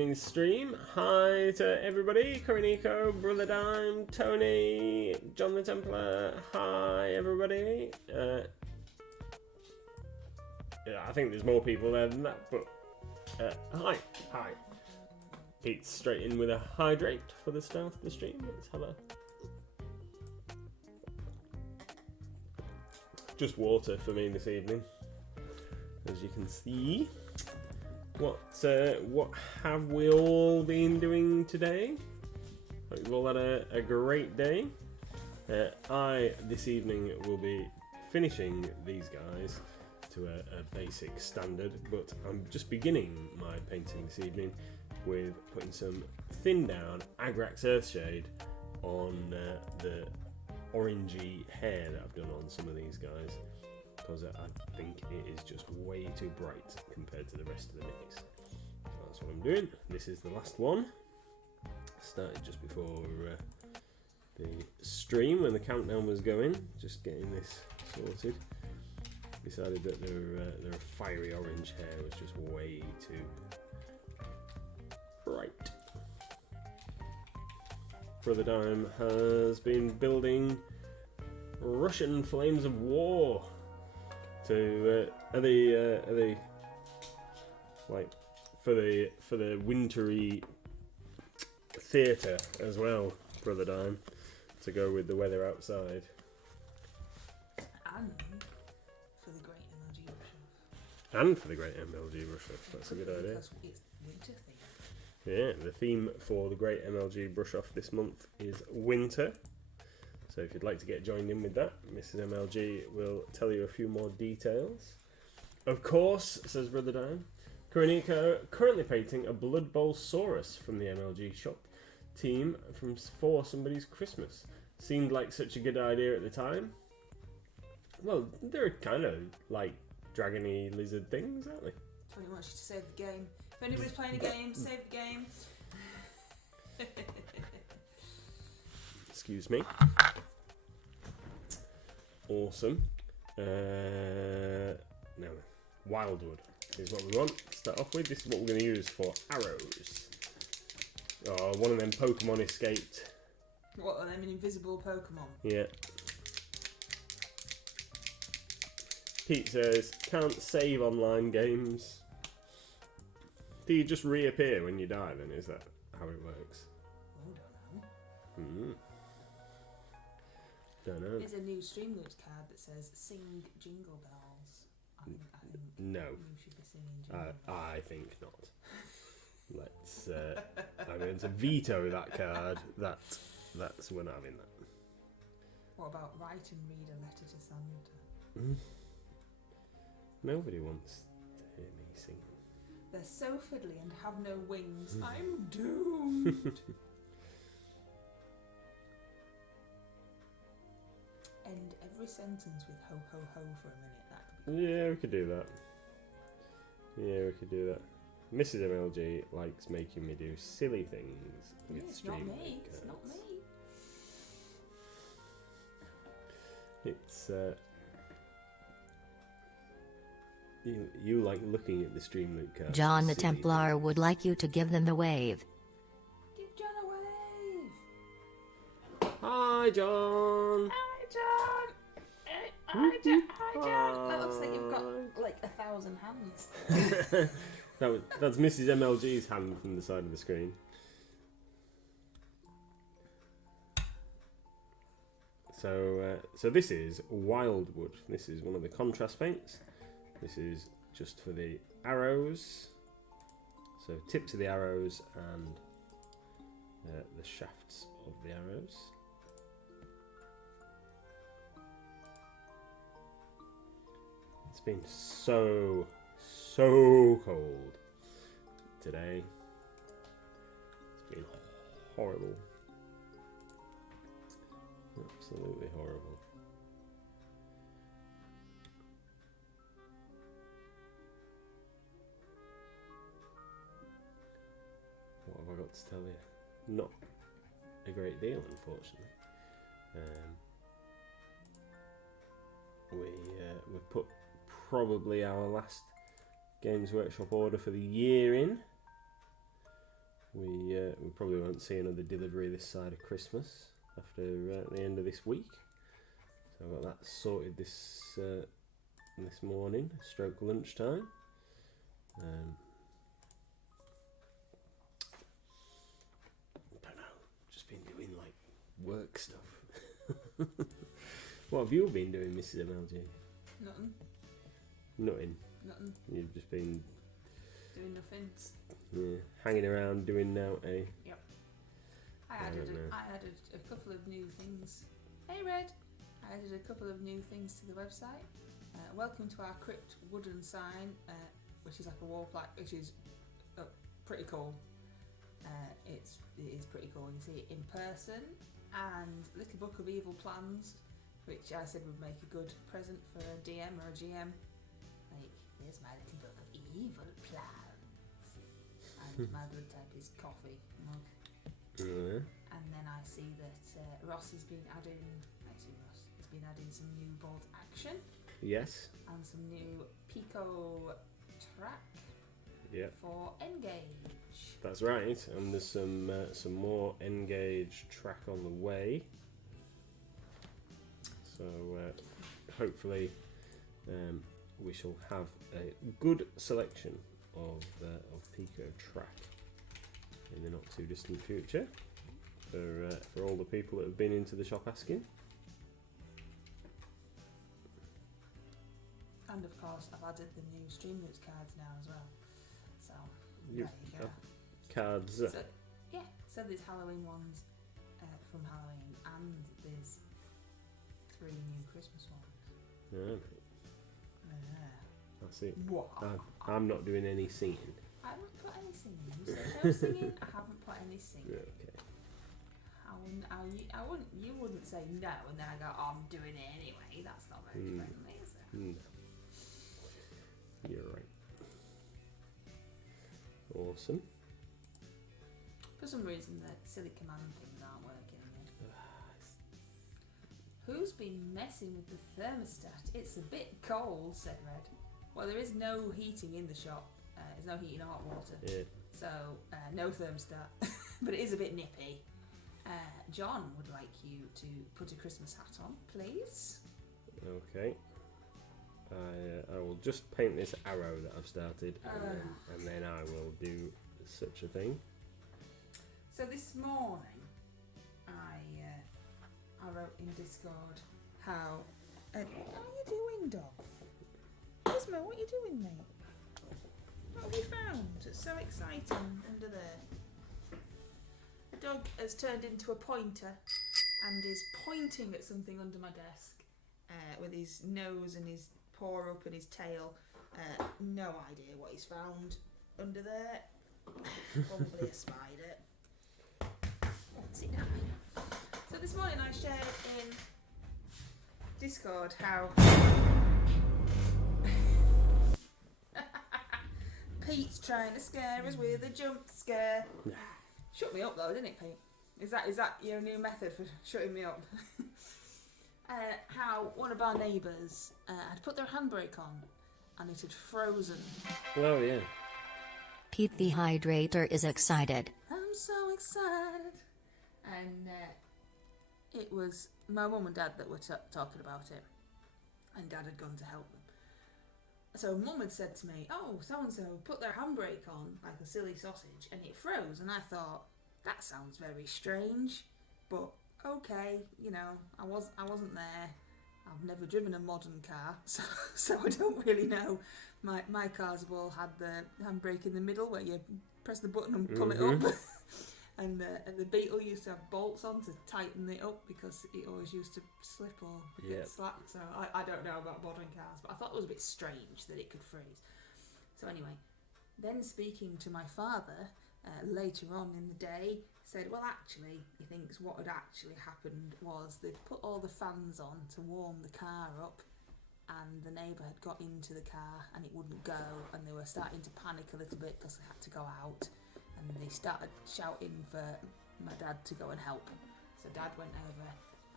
evening's stream. Hi to everybody. Corinico, Brother Dime, Tony, John the Templar. Hi everybody. Yeah, I think there's more people there than that, but hi. Pete's straight in with a hydrate for the start of the stream. Let's have a just water for me this evening, as you can see. What have we all been doing today? Hope you've all had a great day. I this evening will be finishing these guys to a basic standard, but I'm just beginning my painting this evening with putting some thin down Agrax Earthshade on the orangey hair that I've done on some of these guys, because I think it is just way too bright compared to the rest of the mix. So that's what I'm doing. This is the last one. Started just before the stream when the countdown was going, just getting this sorted. Decided that their fiery orange hair was just way too bright. Brother Dime has been building Russian Flames of War to are they like for the wintry theatre as well, Brother Dime, to go with the weather outside. And for the Great MLG Brush-Off. That's a good idea. Because it's winter theme. Yeah, the theme for the Great MLG Brush-Off this month is winter. So if you'd like to get joined in with that, Mrs. MLG will tell you a few more details. Of course, says Brother Dan, Corinico currently painting a Blood Bowl Saurus from the MLG shop team for somebody's Christmas. Seemed like such a good idea at the time. Well, they're kind of like dragony lizard things, aren't they? Tony wants you to save the game. If anybody's playing a game, save the game. Excuse me. Awesome. Now, Wildwood is what we want to start off with. This is what we're going to use for arrows. Oh, one of them Pokemon escaped. What are them, an invisible Pokemon? Yeah. Pete says, can't save online games. Do you just reappear when you die then? Is that how it works? Oh, don't know. Don't know. There's a new Streamloops card that says sing Jingle Bells. I think no. You should be singing Jingle Bells. I think not. Let's I'm going to veto that card. That's we're not having that. What about write and read a letter to Santa? Nobody wants to hear me sing. They're so fiddly and have no wings. I'm doomed. End every sentence with ho ho ho for a minute. That could be cool. Yeah, we could do that. Yeah, we could do that. Mrs. MLG likes making me do silly things with It's stream not me. cards. It's not me. It's you like looking at the Streamlink cards. John the Templar would like you to give them the wave. Give John a wave. Hi, John. Hi, John. Hi, John. Hi, John. That looks like you've got like 1,000 hands. That's Mrs. MLG's hand from the side of the screen. So this is Wildwood. This is one of the contrast paints. This is just for the arrows. So tips of the arrows and the shafts of the arrows. It's been so cold today. It's been horrible. Absolutely horrible. What have I got to tell you? Not a great deal, unfortunately. We've put probably our last Games Workshop order for the year in. we probably won't see another delivery this side of Christmas after the end of this week. So I got that sorted this morning, stroke lunchtime. Don't know, just been doing like work stuff. What have you been doing, Mrs. MLG? Nothing. Nothing. Nothing. You've just been Doing nothing. hanging around doing now, eh? Yep. I added a couple of new things. Hey Red! I added a couple of new things to the website. Welcome to our crypt wooden sign, which is like a wall plaque, which is pretty cool. It is pretty cool. You see it in person, and Little Book of Evil Plans, which I said would make a good present for a DM or a GM. Like, here's my little book of evil plans, and my blood type is coffee mug. And then I see that Ross has been adding. Ross has been adding some new bolt action. Yes. And some new Pico track. Yep. For Engage. That's right, and there's some more Engage track on the way. So hopefully we shall have a good selection of Pico track in the not too distant future for all the people that have been into the shop asking. And of course, I've added the new Streamloots cards now as well. So You there you go. have cards. So there's Halloween ones from Halloween, and there's 3 new Christmas ones. That's it. What? I'm not doing any singing. I haven't put any singing. You said no singing. I haven't put any singing. Okay. You wouldn't say no, and then I go, oh, I'm doing it anyway. That's not very friendly, is it? No. You're right. Awesome. For some reason, the silly command things aren't working again. Who's been messing with the thermostat? It's a bit cold, said Red. Well, there is no heating in the shop. There's no heating or hot water. Yeah. So, no thermostat. But it is a bit nippy. John would like you to put a Christmas hat on, please. Okay. I will just paint this arrow that I've started, and then I will do such a thing. So this morning, I wrote in Discord how. What are you doing, dog? Gizmo, what are you doing, mate? What have you found? It's so exciting under there. The dog has turned into a pointer and is pointing at something under my desk with his nose and his paw up and his tail. No idea what he's found under there. Probably a spider. Sit down. So this morning I shared in Discord how Pete's trying to scare us with a jump scare. Shut me up though, didn't it, Pete? Is that your new method for shutting me up? How one of our neighbours had put their handbrake on and it had frozen. Oh yeah. Pete the Hydrator is excited. I'm so excited. And it was my mum and dad that were talking about it. And dad had gone to help them. So mum had said to me, oh, so-and-so put their handbrake on like a silly sausage and it froze. And I thought, that sounds very strange. But okay, you know, I wasn't there. I've never driven a modern car, so I don't really know. My cars have all had the handbrake in the middle where you press the button and pull it up. And the Beetle used to have bolts on to tighten it up because it always used to slip or get slack. So I don't know about modern cars, but I thought it was a bit strange that it could freeze. So anyway, then speaking to my father later on in the day, said, well, actually, he thinks what had actually happened was they'd put all the fans on to warm the car up, and the neighbour had got into the car and it wouldn't go, and they were starting to panic a little bit because they had to go out. And they started shouting for my dad to go and help. So dad went over,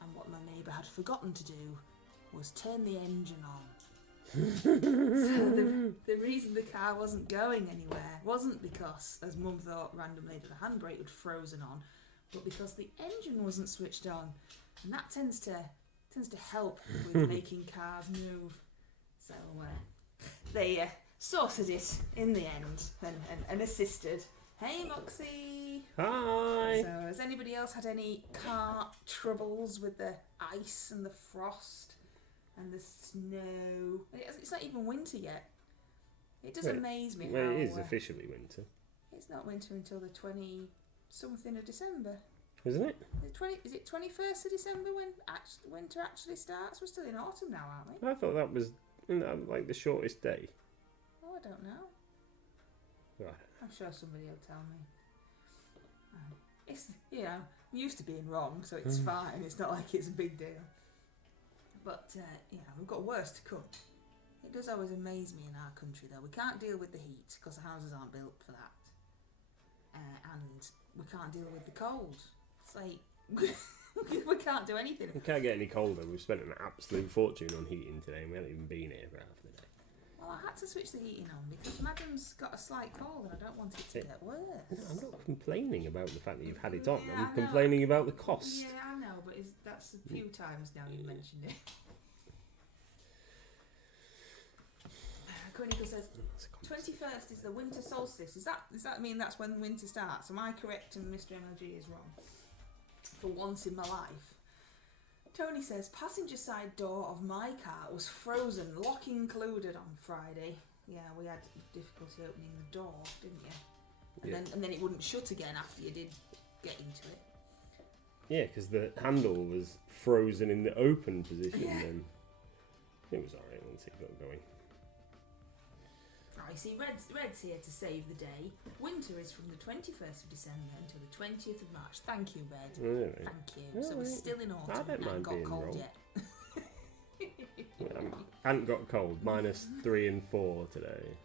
and what my neighbour had forgotten to do was turn the engine on. So the reason the car wasn't going anywhere wasn't because, as Mum thought randomly, that the handbrake had frozen on, but because the engine wasn't switched on, and that tends to help with making cars move. So they sorted it in the end and assisted. Hey Moxie! Hi! So has anybody else had any car troubles with the ice and the frost and the snow? It's not even winter yet. It does amaze me how... Well, it is officially winter. It's not winter until the 20-something of December. Isn't it? Is it 21st of December when winter actually starts? We're still in autumn now, aren't we? I thought that was like the shortest day. Oh, I don't know. Right. I'm sure somebody will tell me. It's, I'm used to being wrong, so it's fine. It's not like it's a big deal. But, we've got worse to come. It does always amaze me in our country, though. We can't deal with the heat because the houses aren't built for that. And we can't deal with the cold. It's like, we can't do anything. We can't get any colder. We've spent an absolute fortune on heating today and we haven't even been here for half the day. Well, I had to switch the heating on because Madam's got a slight cold and I don't want it to get worse. No, I'm not complaining about the fact that you've had it on. Yeah, I'm complaining about the cost. Yeah, I know, but that's a few times now you've mentioned it. Chronicle says 21st is the winter solstice. Does that mean that's when winter starts? Am I correct and Mr. MLG is wrong? For once in my life. Tony says passenger side door of my car was frozen, lock included, on Friday. Yeah, we had difficulty opening the door, didn't you? And then it wouldn't shut again after you did get into it. Yeah, because the handle was frozen in the open position. Then it was alright once it got going. You see, Red's here to save the day. Winter is from the 21st of December until the 20th of March. Thank you, Red. Really? Thank you. So we're still in autumn. I don't mind got being cold wrong. yet. I haven't got cold. -3 and 4 today.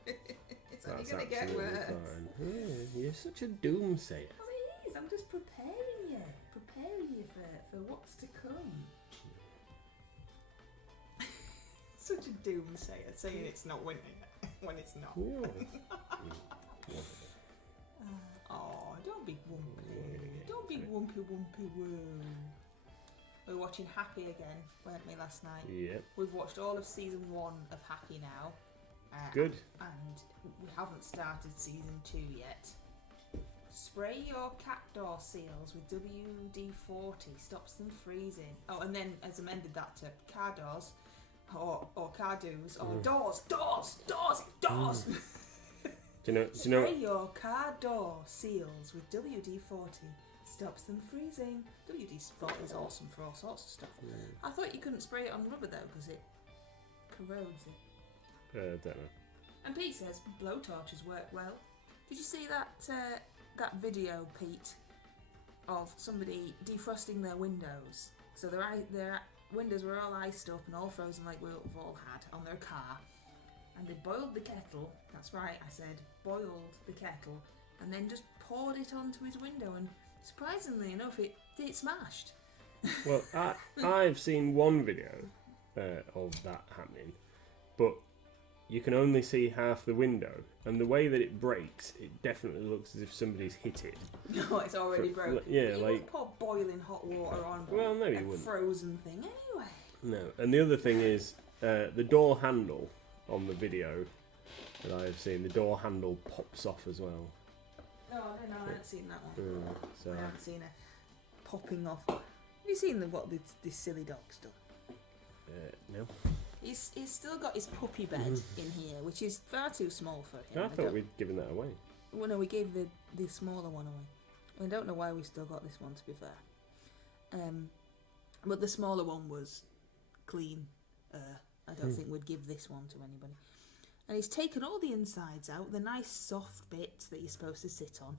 It's only going to get worse. Fine. Yeah, you're such a doomsayer. Well, it is. I'm just preparing you for what's to come. Such a doomsayer, saying it's not winter yet. When it's not. Oh, don't be wumpy. Don't be wumpy woo. We were watching Happy again, weren't we, last night? Yep. We've watched all of season 1 of Happy now. Good. And we haven't started season 2 yet. Spray your cat door seals with WD-40, stops them freezing. Oh, and then has amended that to car doors. Or car doors, or doors. Do you know? Spray your car door seals with WD-40. Stops them freezing. WD-40 is awesome for all sorts of stuff. I thought you couldn't spray it on rubber though because it corrodes it. Don't know. And Pete says blowtorches work well. Did you see that video, Pete, of somebody defrosting their windows? So their windows were all iced up and all frozen like we've all had on their car. And they boiled the kettle, that's right, I said, boiled the kettle, and then just poured it onto his window, and surprisingly enough, it smashed. Well, I've seen one video of that happening, but you can only see half the window, and the way that it breaks, it definitely looks as if somebody's hit it. No, it's already broken. Yeah, you like... wouldn't pour boiling hot water on a a frozen thing anyway. No, and the other thing is, the door handle on the video that I have seen, the door handle pops off as well. No, I haven't seen that one. So I haven't seen a popping off. Have you seen what this silly dog's done? No. He's still got his puppy bed in here, which is far too small for him. I thought we'd given that away. Well, no, we gave the smaller one away. I don't know why we still got this one, to be fair. But the smaller one was clean. I don't think we'd give this one to anybody. And he's taken all the insides out, the nice soft bits that you're supposed to sit on,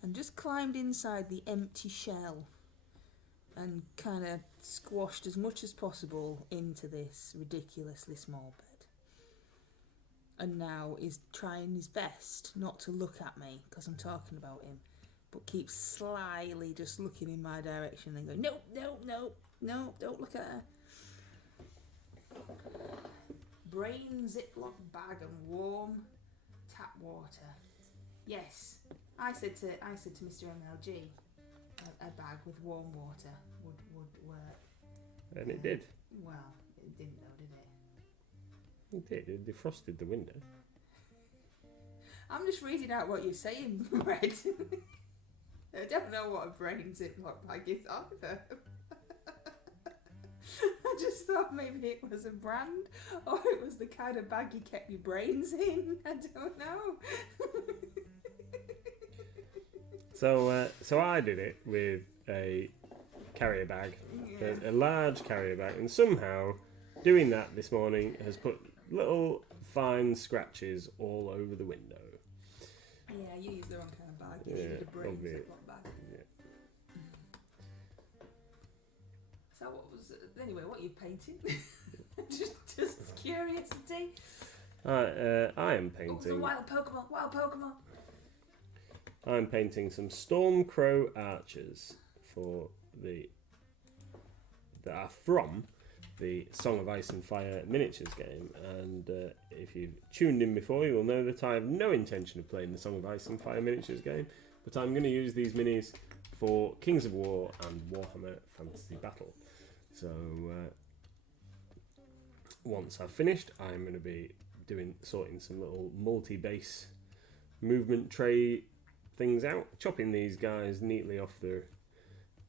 and just climbed inside the empty shell and kind of squashed as much as possible into this ridiculously small bed. And now he's trying his best not to look at me because I'm talking about him, but keeps slyly just looking in my direction and going, no, don't look at her. brain Ziploc bag and warm tap water. Yes, I said to Mr. MLG, a bag with warm water would work. And it did. Well, it didn't though, did it? It did. It defrosted the window. I'm just reading out what you're saying, Red. I don't know what a brain Ziploc bag is either. I just thought maybe it was a brand, or it was the kind of bag you kept your brains in. I don't know. So I did it with a carrier bag, Yeah. a large carrier bag, and somehow doing that this morning has put little fine scratches all over the window. Yeah, you used the wrong kind of bag. You Yeah, needed a brain obvious. Ziploc bag. Yeah. So what was anyway? What are you painting? just curiosity. I am Oh, some painting. wild Pokemon. I'm painting some Stormcrow archers that are from the Song of Ice and Fire miniatures game. And if you've tuned in before, you will know that I have no intention of playing the Song of Ice and Fire miniatures game, but I'm going to use these minis for Kings of War and Warhammer Fantasy Battle. So once I've finished, I'm going to be sorting some little multi-base movement tray things out, chopping these guys neatly off their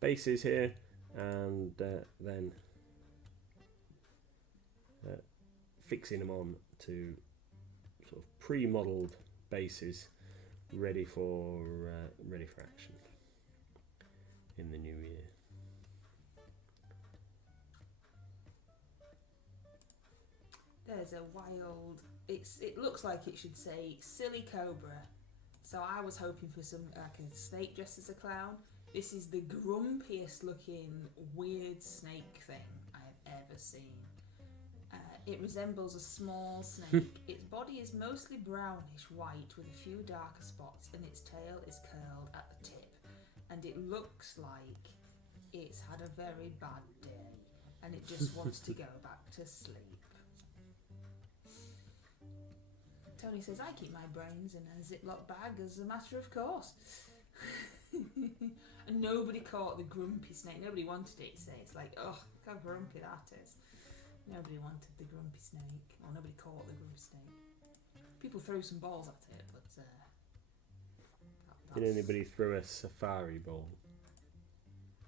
bases here, and then fixing them on to sort of pre-modelled bases ready for action in the new year. There's a wild. It looks like it should say silly cobra. So I was hoping for some like a snake dressed as a clown. This is the grumpiest looking weird snake thing I've ever seen. It resembles a small snake. Its body is mostly brownish white with a few darker spots, and its tail is curled at the tip. And it looks like it's had a very bad day, and it just wants to go back to sleep. Tony says, I keep my brains in a Ziploc bag as a matter of course. And nobody caught the grumpy snake. Nobody wanted it, so it's like, oh, look how grumpy that is. Nobody wanted the grumpy snake. Or nobody caught the grumpy snake. People threw some balls at it, but... Did anybody throw a safari ball?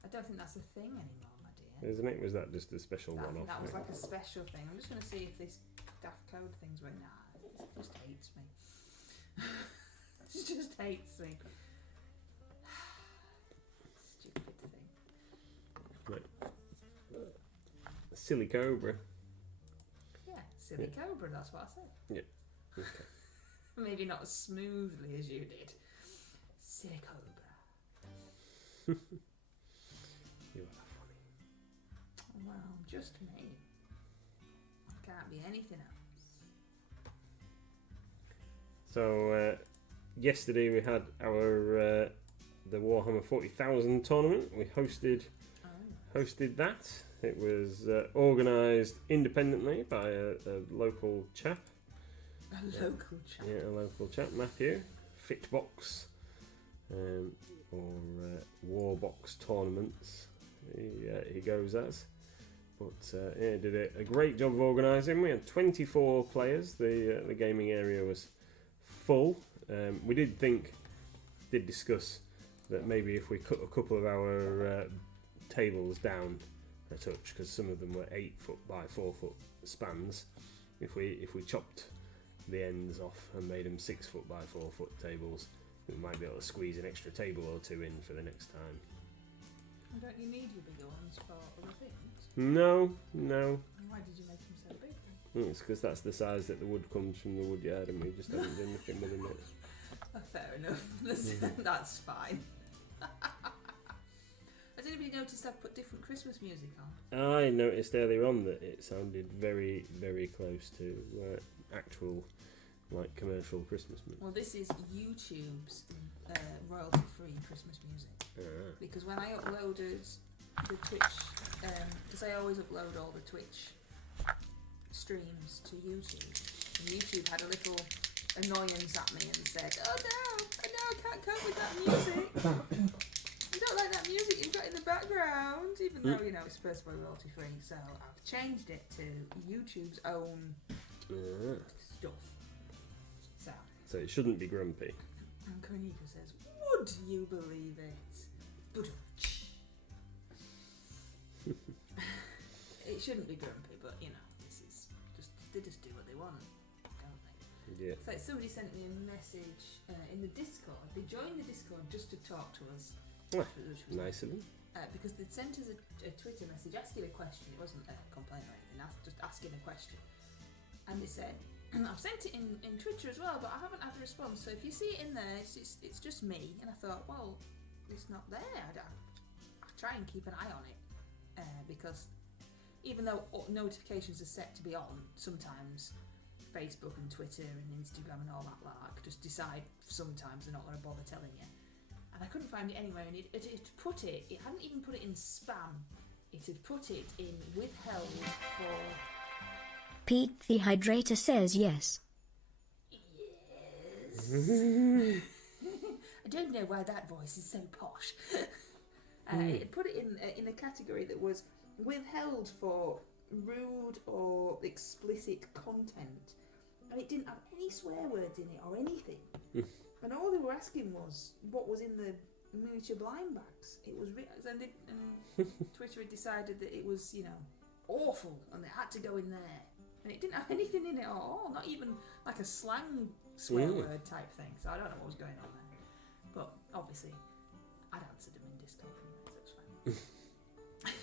I don't think that's a thing anymore, my dear. Isn't it? Was that just a special one-off? That was like a special thing. I'm just going to see if this daft code thing's right now. It just hates me. It just hates me. Stupid thing. Right. Silly cobra. Yeah, silly cobra, that's what I said. Yeah. Okay. Maybe not as smoothly as you did. Silly cobra. You are funny. Well, just me. I can't be anything else. So yesterday we had our the Warhammer 40,000 tournament. We hosted that. It was organised independently by a local chap. A local chap. Yeah, a local chap, Matthew. Fitbox or Warbox tournaments. He goes as. But yeah, did a great job of organising. We had 24 players. The gaming area was full. We did discuss that maybe if we cut a couple of our tables down a touch, because some of them were 8 foot by 4 foot spans, if we chopped the ends off and made them 6 foot by 4 foot tables, we might be able to squeeze an extra table or two in for the next time. And don't you need your bigger ones for other things? No. Why did you make them so big then? It's because that's the size that the wood comes from the wood yard, and we just haven't done anything with them yet. Oh, fair enough. That's fine. Has anybody noticed I've put different Christmas music on? I noticed earlier on that it sounded very, very close to actual, like, commercial Christmas music. Well, this is YouTube's royalty-free Christmas music. Because when I uploaded the Twitch, because I always upload all the Twitch streams to YouTube. And YouTube had a little annoyance at me and said, "Oh no, I can't cope with that music. I don't like that music you've got in the background," even though it's supposed to be royalty free. So I've changed it to YouTube's own stuff. So it shouldn't be grumpy. And Konika says, "Would you believe it?" But it shouldn't be grumpy, but this is they just do what they want, don't they? Yeah. It's like somebody sent me a message in the Discord. They joined the Discord just to talk to us. Which was Nice of them. Because they'd sent us a Twitter message asking a question. It wasn't a complaint or anything, just asking a question. And they said, "I've sent it in Twitter as well, but I haven't had a response. So if you see it in there, it's just me." And I thought, well, it's not there. I try and keep an eye on it because even though notifications are set to be on, sometimes Facebook and Twitter and Instagram and all that lark just decide sometimes they're not going to bother telling you. And I couldn't find it anywhere, and it hadn't even put it in spam. It had put it in withheld for... Pete the Hydrator says yes. Yes. I don't know why that voice is so posh. It put it in a category that was withheld for rude or explicit content, and it didn't have any swear words in it or anything. And all they were asking was what was in the miniature blind bags. It was and Twitter had decided that it was awful, and it had to go in there. And it didn't have anything in it at all, not even like a slang swear word type thing. So I don't know what was going on there. But obviously, I'd answered him in Discord anyway, so it's fine.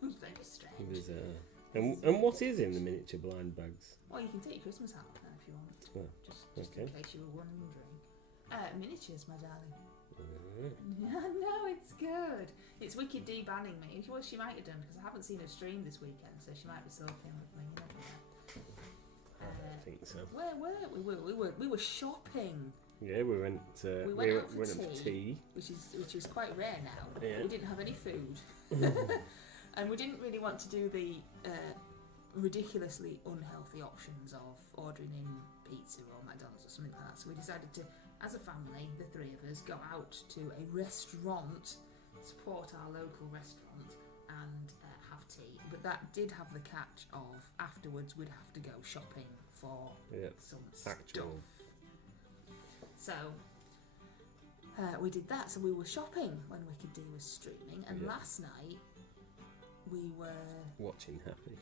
It was very strange. And what is in the miniature blind bags? Well, you can take your Christmas hat off now if you want. Just in case you were wondering. Miniatures, my darling. Yeah, no, it's good. It's Wicked D banning me. Well, she might have done because I haven't seen her stream this weekend, so she might be sulking with me. You never know. I think so. Where were we? We were shopping. Yeah, we went out for tea, which is quite rare now. Yeah. We didn't have any food, and we didn't really want to do the ridiculously unhealthy options of ordering in pizza or McDonald's or something like that. So we decided to, as a family, the three of us, go out to a restaurant, support our local restaurant, and have tea. But that did have the catch of afterwards we'd have to go shopping for some stuff. So we did that. So we were shopping when Wicked D was streaming, and last night we were watching Happy,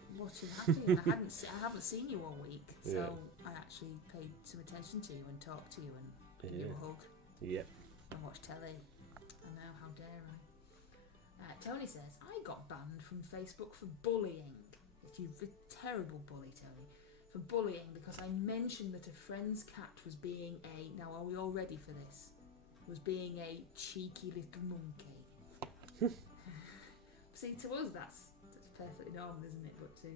and I haven't seen you all week, so I actually paid some attention to you and talked to you and gave you a hug. Yep. And watched telly. And now, how dare I? Tony says, "I got banned from Facebook for bullying." You're a terrible bully, Tony. For bullying because I mentioned that a friend's cat was being now are we all ready for this? Was being a cheeky little monkey. See, to us that's perfectly normal, isn't it? But to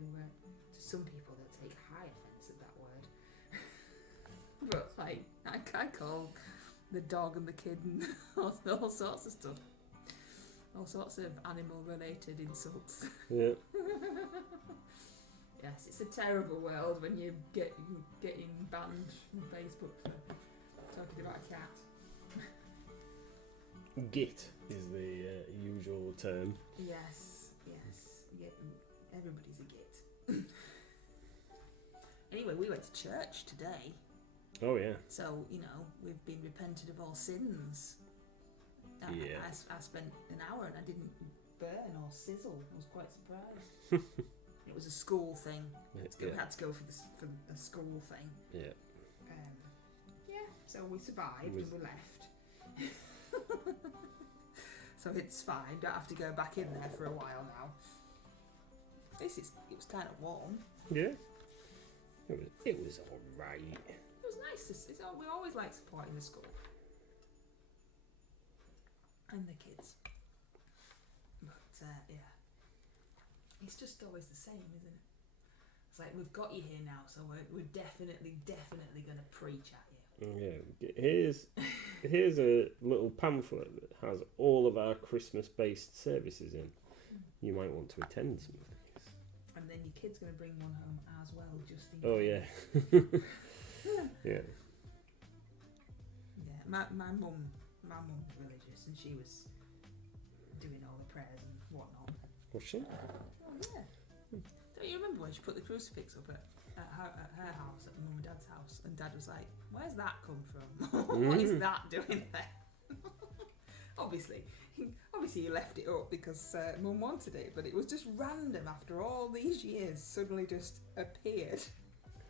some people they'll take high offence at that word. But like I call the dog and the kitten all sorts of stuff. All sorts of animal-related insults. Yeah. Yes, it's a terrible world when you're getting banned from Facebook for talking about a cat. Git is the usual term. Yes. Everybody's a git. Anyway, we went to church today. Oh yeah. So, we've been repented of all sins. I spent an hour and I didn't burn or sizzle. I was quite surprised. It was a school thing. We had to go for a school thing. Yeah. So we survived and we left. So it's fine. Don't have to go back in there for a while now. It was kind of warm. Yeah. It was all right. It was nice. We always like supporting the school and the kids. But it's just always the same, isn't it? It's like we've got you here now, so we're definitely going to preach at you. Yeah. Here's a little pamphlet that has all of our Christmas-based services in. You might want to attend some of these. I and then your kid's going to bring one home as well, just in Oh case. Yeah. Yeah, my mum's religious, and she was doing all the prayers and whatnot. Was she? Oh yeah. Don't you remember when she put the crucifix up at her house, at mum and dad's house, and dad was like, "Where's that come from? What is that doing there?" Obviously he left it up because mum wanted it, but it was just random. After all these years, suddenly just appeared.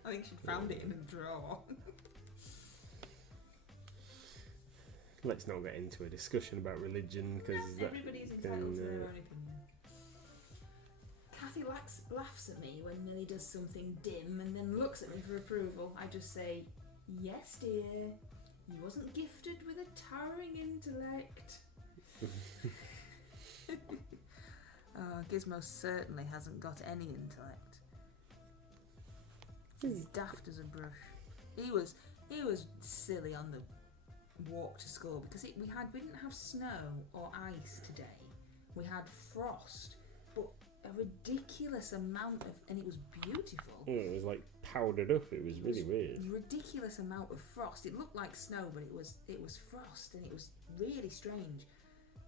I think she'd found it in a drawer. Let's not get into a discussion about religion because everybody's entitled to their own opinion. Kathy laughs at me when Millie does something dim and then looks at me for approval. I just say, "Yes, dear. You wasn't gifted with a towering intellect." Gizmo certainly hasn't got any intellect. He's daft as a brush. He was silly on the walk to school because we didn't have snow or ice today. We had frost, but a ridiculous amount of, and it was beautiful. Yeah, it was like powdered up. It was really weird. Ridiculous amount of frost. It looked like snow, but it was frost, and it was really strange.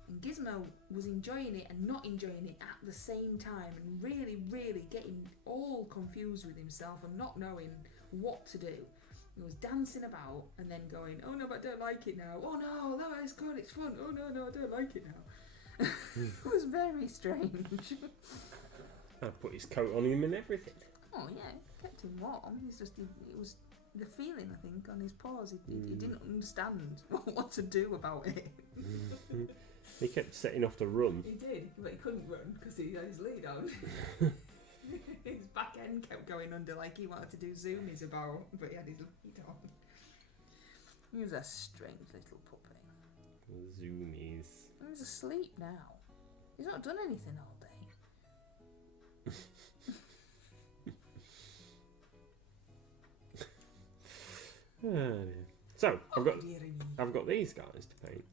And Gizmo was enjoying it and not enjoying it at the same time, and really, really getting all confused with himself and not knowing what to do. He was dancing about and then going, "Oh no, but I don't like it now. Oh no, it's good, it's fun. Oh no, I don't like it now." It was very strange. I put his coat on him and everything. Oh yeah, kept him warm. It was the feeling, I think, on his paws. He didn't understand what to do about it. He kept setting off to run. He did, but he couldn't run because he had his lead on. His back end kept going under like he wanted to do zoomies about, but he had his lead on. He was a strange little puppy. Zoomies. He's asleep now. He's not done anything all day. So I've got these guys to paint.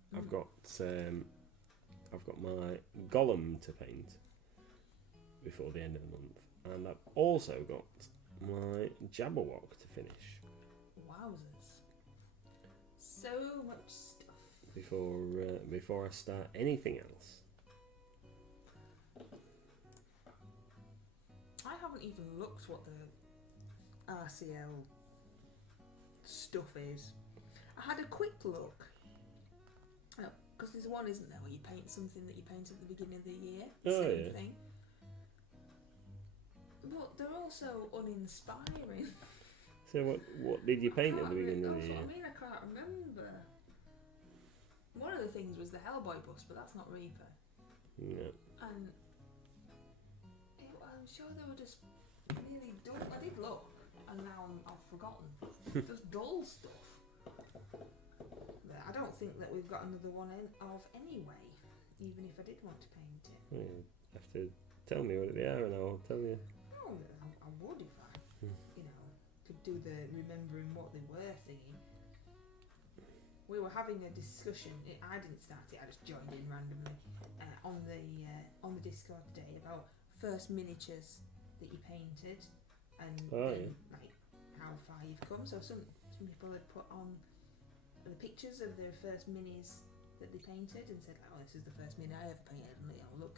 I've got my Gollum to paint before the end of the month, and I've also got my Jabberwock to finish. Wowzers! So much stuff. Before I start anything else. I haven't even looked what the RCL stuff is. I had a quick look. Because there's one, isn't there, where you paint something that you paint at the beginning of the year. Same thing. But they're also uninspiring. So what did you paint at the beginning of the year? That's what I mean, I can't remember. One of the things was the Hellboy bus, but that's not Reaper. Yeah. And I'm sure they were just really dull. I did look, and now I've forgotten. Just dull stuff. I don't think that we've got another one of anyway, even if I did want to paint it. Yeah, you have to tell me what they are and I'll tell you. Oh, I would if I, could do the remembering what they were thingy. We were having a discussion. I didn't start it. I just joined in randomly on the Discord today about first miniatures that you painted and like how far you've come. So some people had put on the pictures of their first minis that they painted and said, "Oh, this is the first mini I ever painted," and look,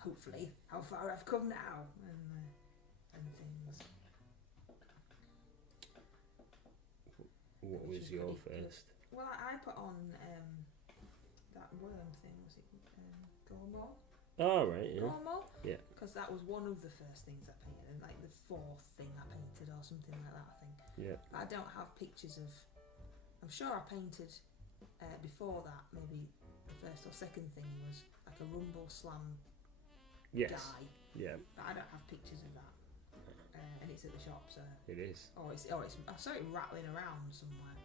hopefully, how far I've come now, and things. What was your first? Well, I put on that worm thing. Was it Gormor? Oh right, yeah. Gormor? Yeah. Because that was one of the first things I painted, and like the fourth thing I painted or something like that, I think. Yeah. But I don't have pictures of. I'm sure I painted before that. Maybe the first or second thing was like a Rumble Slam guy. Yeah. But I don't have pictures of that, and it's at the shop, so. It is. I saw it rattling around somewhere.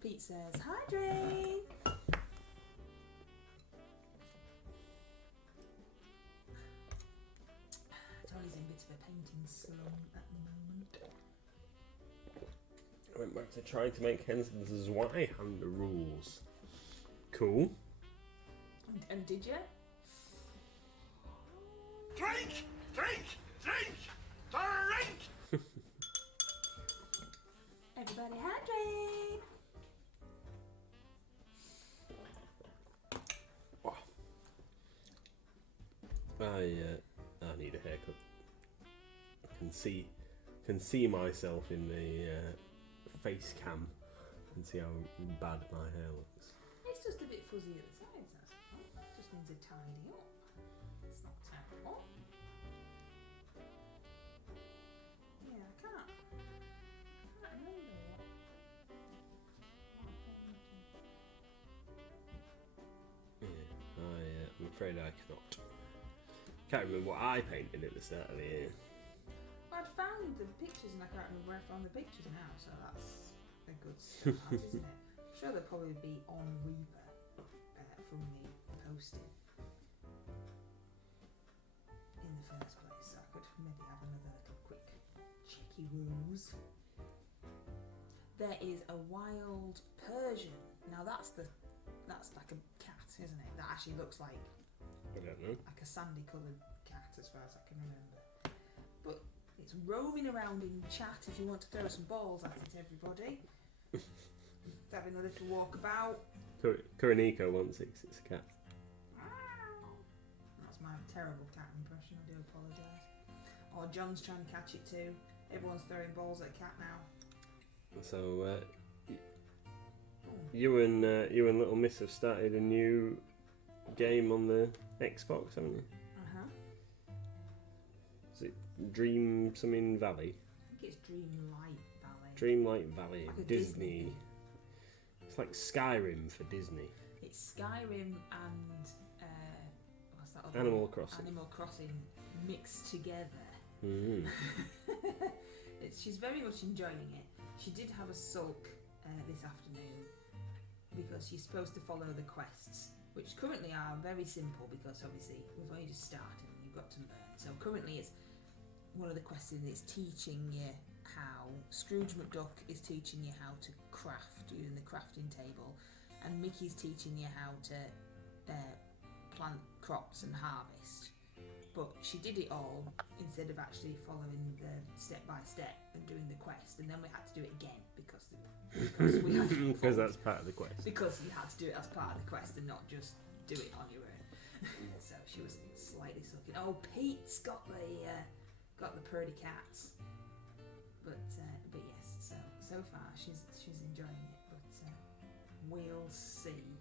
Pete says, "Hydrate." Tony's in a bit of a painting slum at the moment. I went back to trying to make Henson's Zweihander rules. Cool. And did you? Drink! Drink! Drink! Drink! Everybody hydrate. I need a haircut. I can see myself in the face cam and see how bad my hair looks. It's just a bit fuzzy at the sides, that's all. Just needs a tidy up. It's not terrible. Yeah, I can't remember what. I'm afraid I cannot. Can't remember what I painted at the start of the year. Well, I'd found the pictures and I can't remember where I found the pictures now, so that's a good start, isn't it? I'm sure they'll probably be on Reaper from me posting in the first place, so I could maybe have another little quick cheeky ruse. There is a wild Persian. Now that's like a cat, isn't it? That actually looks like I don't know. like a sandy coloured cat as far as I can remember. But it's roaming around in chat if you want to throw some balls at it, everybody. It's having a little walkabout. Kuroniko 166, it's a cat. That's my terrible cat impression, I do apologise. Oh, John's trying to catch it too. Everyone's throwing balls at a cat now. So, you and Little Miss have started a new game on the Xbox, haven't you? Uh-huh. Is it Dream something Valley? I think it's Dreamlight Valley. Dreamlight Valley, Like a Disney. Disney. It's like Skyrim for Disney. It's Skyrim and what's that other Animal one? Crossing. Animal Crossing mixed together. Mm. She's very much enjoying it. She did have a sulk this afternoon because she's supposed to follow the quests, which currently are very simple because obviously we've only just started and you've got to learn. So currently it's one of the quests is teaching you how Scrooge McDuck is teaching you how to craft using the crafting table, and Mickey's teaching you how to plant crops and harvest. But she did it all instead of actually following the step by step and doing the quest, and then we had to do it again because we had to Because that's part of the quest. because you had to do it as part of the quest and not just do it on your own. So she was slightly sucking. Oh, Pete's got the purdy cats, but yes. So far she's enjoying it, but we'll see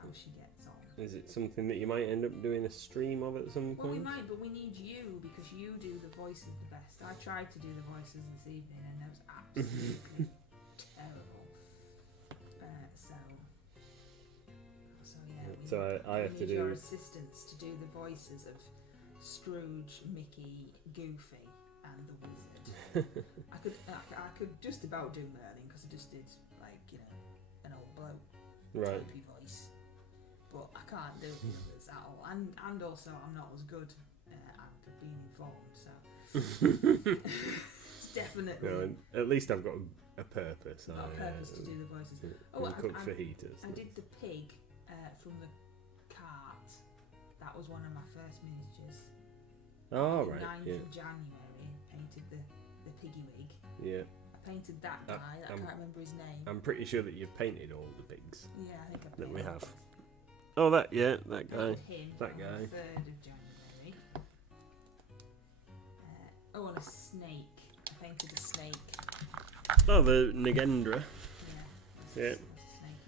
how she gets on. Is it something that you might end up doing a stream of at some point? Well, we might, but we need you because you do the voices the best. I tried to do the voices this evening and it was absolutely terrible. So yeah. So I have to need your do. assistance to do the voices of Scrooge, Mickey, Goofy, and the Wizard. I could just about do Merlin because I just did an old bloke Right. typey voice. But I can't do the others at all, and also I'm not as good at being informed, so it's definitely No, at least I've got a purpose. got a purpose to do the voices. And cook fajitas. I did the pig from the cart. That was one of my first miniatures. Oh, The right. 9th Yeah. of January, painted the piggy wig. Yeah. I painted that guy. I can't remember his name. I'm pretty sure that you've painted all the pigs. Yeah, I think I that painted we have. those. Oh, that guy. Painted him That on guy. the 3rd of January. And a snake. I painted a snake. Oh, the Nagendra. Yeah. Yeah. That's a snake.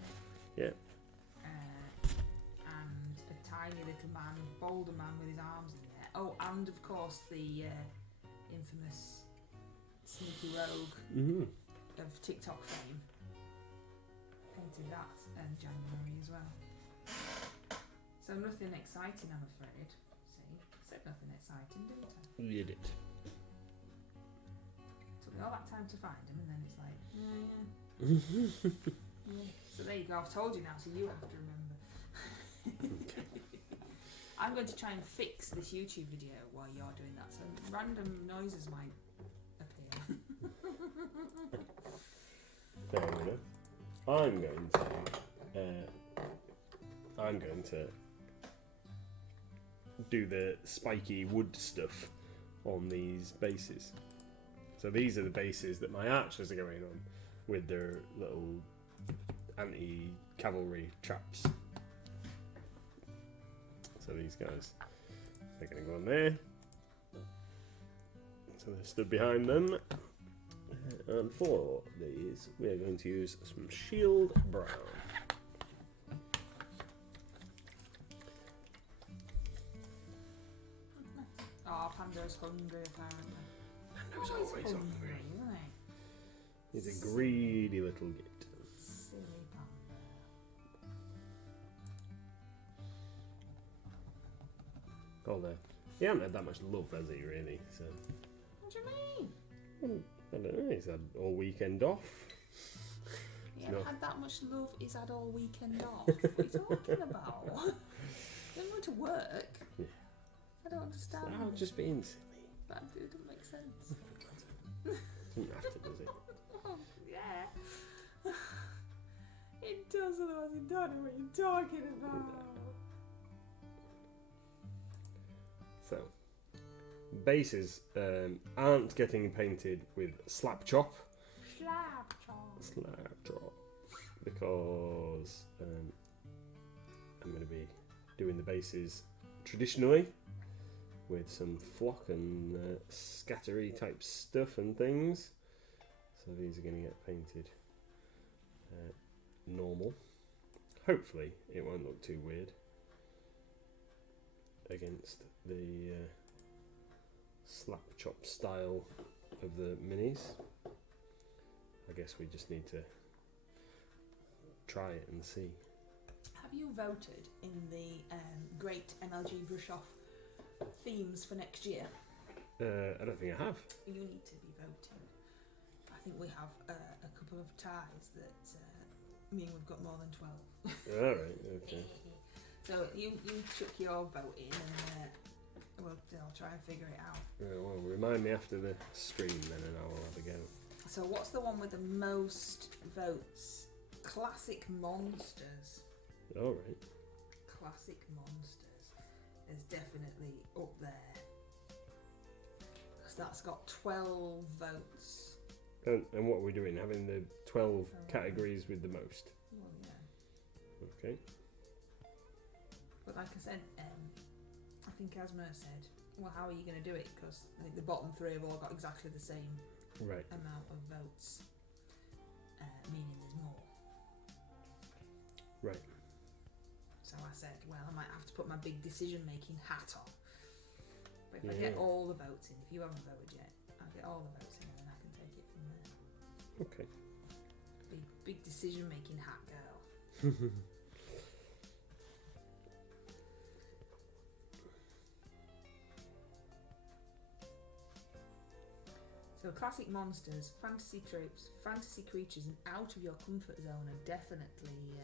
Yeah. And a tiny little man, boulder man with his arms in there. Oh, and of course the infamous sneaky rogue Mm-hmm. of TikTok fame. Painted that in January as well. So nothing exciting, I'm afraid. See, I said nothing exciting, didn't I? You did. Took me all that time to find him, and then it's like, yeah. So there you go. I've told you now, so you have to remember. I'm going to try and fix this YouTube video while you're doing that, so random noises might appear. Fair enough. I'm going to do the spiky wood stuff on these bases. So these are the bases that my archers are going on with their little anti-cavalry traps. So these guys, they're going to go on there. So they're stood behind them. And for these, we are going to use some shield brown. Oh, Panda's hungry apparently. Panda's always hungry. Isn't he? He's a greedy little git. Silly panda. Although, he hasn't had that much love, has he, really? So, What do you mean? I don't know, he's had all weekend off. He hasn't had that much love. He's had all weekend off. What are you talking about? He doesn't go to work. Yeah. I don't understand. I'm just being silly. That doesn't make sense. Doesn't have to, does it? Oh, yeah. It does, otherwise you don't know what you're talking about. So, bases aren't getting painted with slap chop. Slap chop. Slap chop. Because I'm going to be doing the bases traditionally with some flock and scattery type stuff and things. So these are going to get painted normal. Hopefully it won't look too weird against the slap chop style of the minis. I guess we just need to try it and see. Have you voted in the Great MLG Brush Off themes for next year? I don't think I have. You need to be voting. I think we have a couple of ties that me and we've got more than 12. Alright, okay. So you chuck your vote in and I'll try and figure it out. Well, remind me after the stream then and I'll have a go. So what's the one with the most votes? Classic Monsters. Alright. Classic Monsters is definitely up there. Because that's got 12 votes. And what are we doing? Having the 12 categories with the most? Well, yeah. Okay. But like I said, I think Asma said, well, how are you going to do it? Because I think the bottom three have all got exactly the same Right. amount of votes, meaning there's more. Right. So I said, well, I might have to put my big decision-making hat on. But if I Yeah. get all the votes in, if you haven't voted yet, I'll get all the votes in and then I can take it from there. Okay. Big decision-making hat girl. So classic monsters, fantasy tropes, fantasy creatures, and out of your comfort zone are definitely,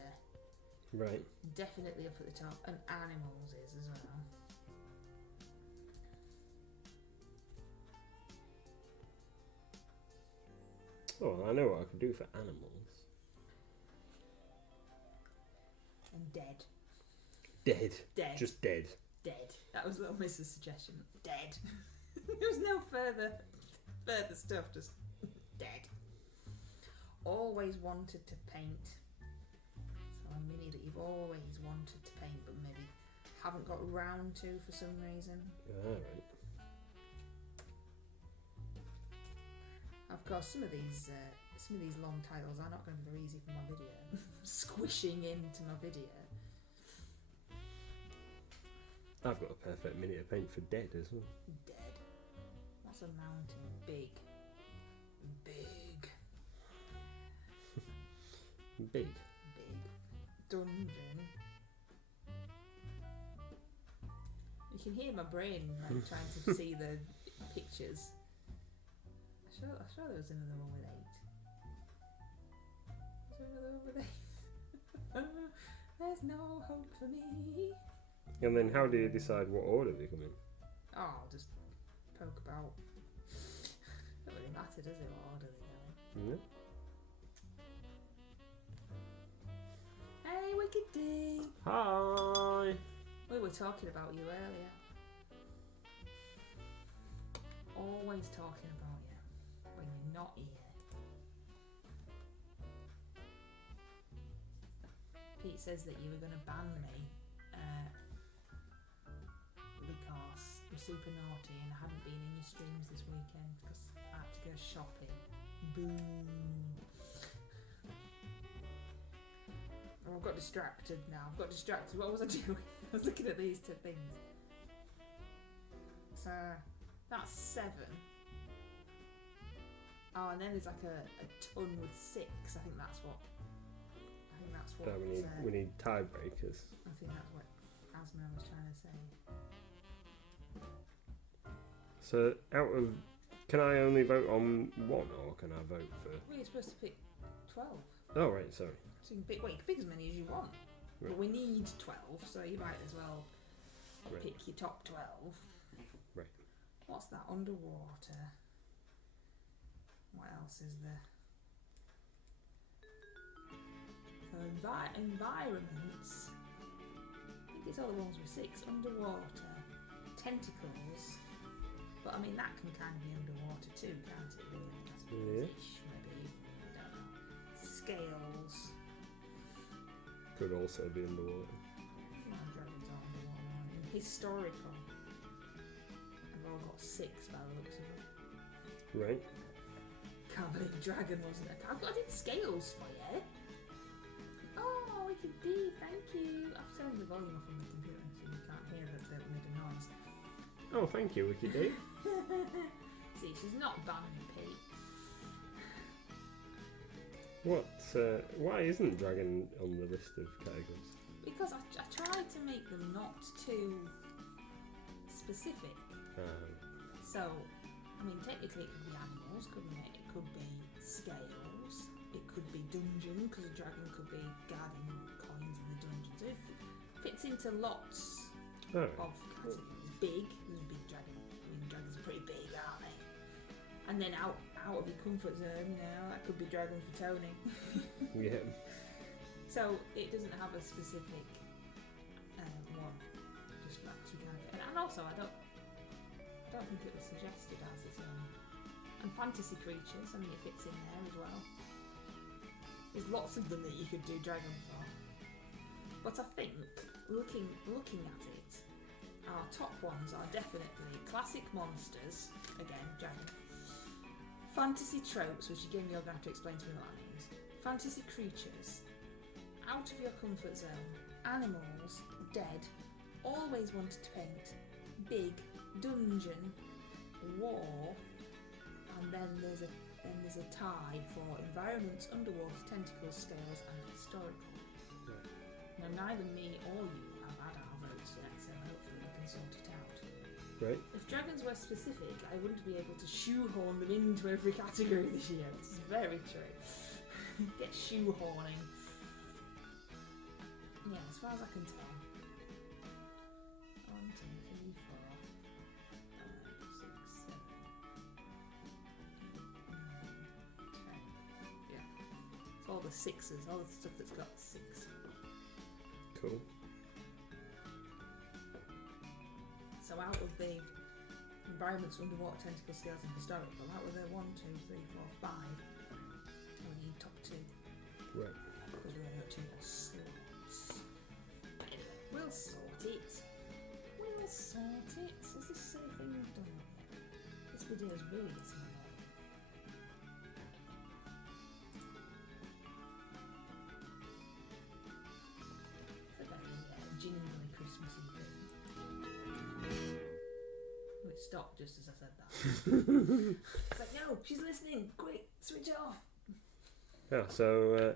Right. definitely up at the top. And animals is as well. Oh, well, I know what I could do for animals. And dead. Dead. Dead. Just dead. Dead. That was little Mrs. suggestion. Dead. There was no further stuff, just dead. Always wanted to paint. So a mini that you've always wanted to paint but maybe haven't got round to for some reason. Alright. Of course, some of these long titles are not going to be very easy for my video. Squishing into my video. I've got a perfect mini to paint for dead as well. Dead. What's a mountain? Big. Big. Big. Big. Dungeon. You can hear my brain like trying to see the pictures. I'm sure there was another one with 8. Was there another one with 8? There's no hope for me. And then how do you decide what order they come in? Oh, I'll just poke about. Don't really matter, does it? What order they go in? Hey, Wicked D! Hi! We were talking about you earlier. always talking about you when you're not here. Pete says that you were going to ban me because you're super naughty and I haven't been in your streams this weekend because I had to go shopping. Boom. Oh, I've got distracted now. What was I doing? I was looking at these two things. So that's 7. Oh, and then there's like a ton with 6. I think that's what. We need tiebreakers. I think that's what Asma was trying to say. So can I only vote on 1 or can I vote for? Well, you're supposed to pick 12. Oh right, sorry. So you can pick. Well, you can pick as many as you want. Right. But we need 12, so you might as well Right. pick your top 12. Right. What's that? Underwater. What else is there? So environments. I think it's all the ones with 6. Underwater. Tentacles. But I mean that can kind of be underwater too, can't it? Really? I suppose Yeah. ish, maybe. I don't know. Scales. Could also be underwater. Dragons are underwater, aren't they? Historical. I've all got 6 by the looks of it. Right. Can't believe dragon wasn't it? I did scales for you. Oh, Wicked D, thank you. I've turned the volume off on the computer so you can't hear that they made a noise. Oh, thank you, Wiki D. See, she's not banned Pete. Why isn't dragon on the list of categories? Because I tried to make them not too specific. So, I mean, technically it could be animals, couldn't it? It could be scales. It could be dungeon, because a dragon could be guarding coins in the dungeon. So it fits into lots Oh. of categories. Big, there's a big dragon. I mean, dragons are pretty big, aren't they? And then out of your comfort zone, you know, that could be dragon for Tony. Yeah. So it doesn't have a specific one. Just like you kind of, and also I don't think it was suggested as its own. And fantasy creatures, I mean, it fits in there as well. There's lots of them that you could do dragon for. But I think looking at it, our top ones are definitely classic monsters, again, dragon. Fantasy tropes, which again you're going to have to explain to me what that means. Fantasy creatures, out of your comfort zone, animals, dead, always wanted to paint, big, dungeon, war, and then there's a tie for environments, underwater, tentacles, scales, and historical. Right. Now neither me or you have had our votes yet, so hopefully we can sort it out. Right. If dragons were specific, I wouldn't be able to shoehorn them into every category this year. This is very true. Get shoehorning. Yeah, as far as I can tell. 1, 2, 3, 4, 5, 6, 7, 8, 9, 10. Yeah. It's all the 6s, all the stuff that's got 6. Cool. So out of the environments, underwater, tentacle, scales, and historical, that was a 1, 2, 3, 4, 5. And we need top 2. Right. Because we've only got 2 more slots. But anyway, we'll sort it. We'll sort it. Is this silly thing done yet? This video is really getting annoying. It's like a jingly Christmassy thing. Oh, it stopped just as I said that. It's like, no, she's listening. Quick, switch off. Yeah. So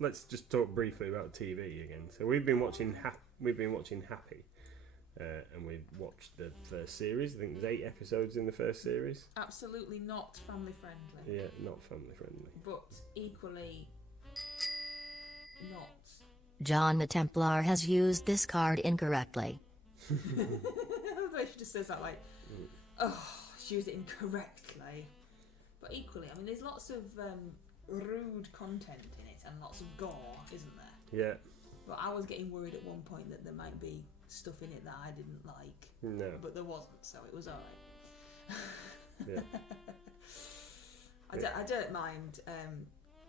let's just talk briefly about TV again. So we've been watching Happy, and we've watched the first series. I think there's 8 episodes in the first series. Absolutely not family friendly. Yeah, not family friendly. But equally not. John the Templar has used this card incorrectly. I love the way she just says that, like, oh, she used it incorrectly. But equally, I mean, there's lots of rude content in it and lots of gore, isn't there? Yeah. But I was getting worried at one point that there might be stuff in it that I didn't like. No. But there wasn't, so it was alright. Yeah. I don't mind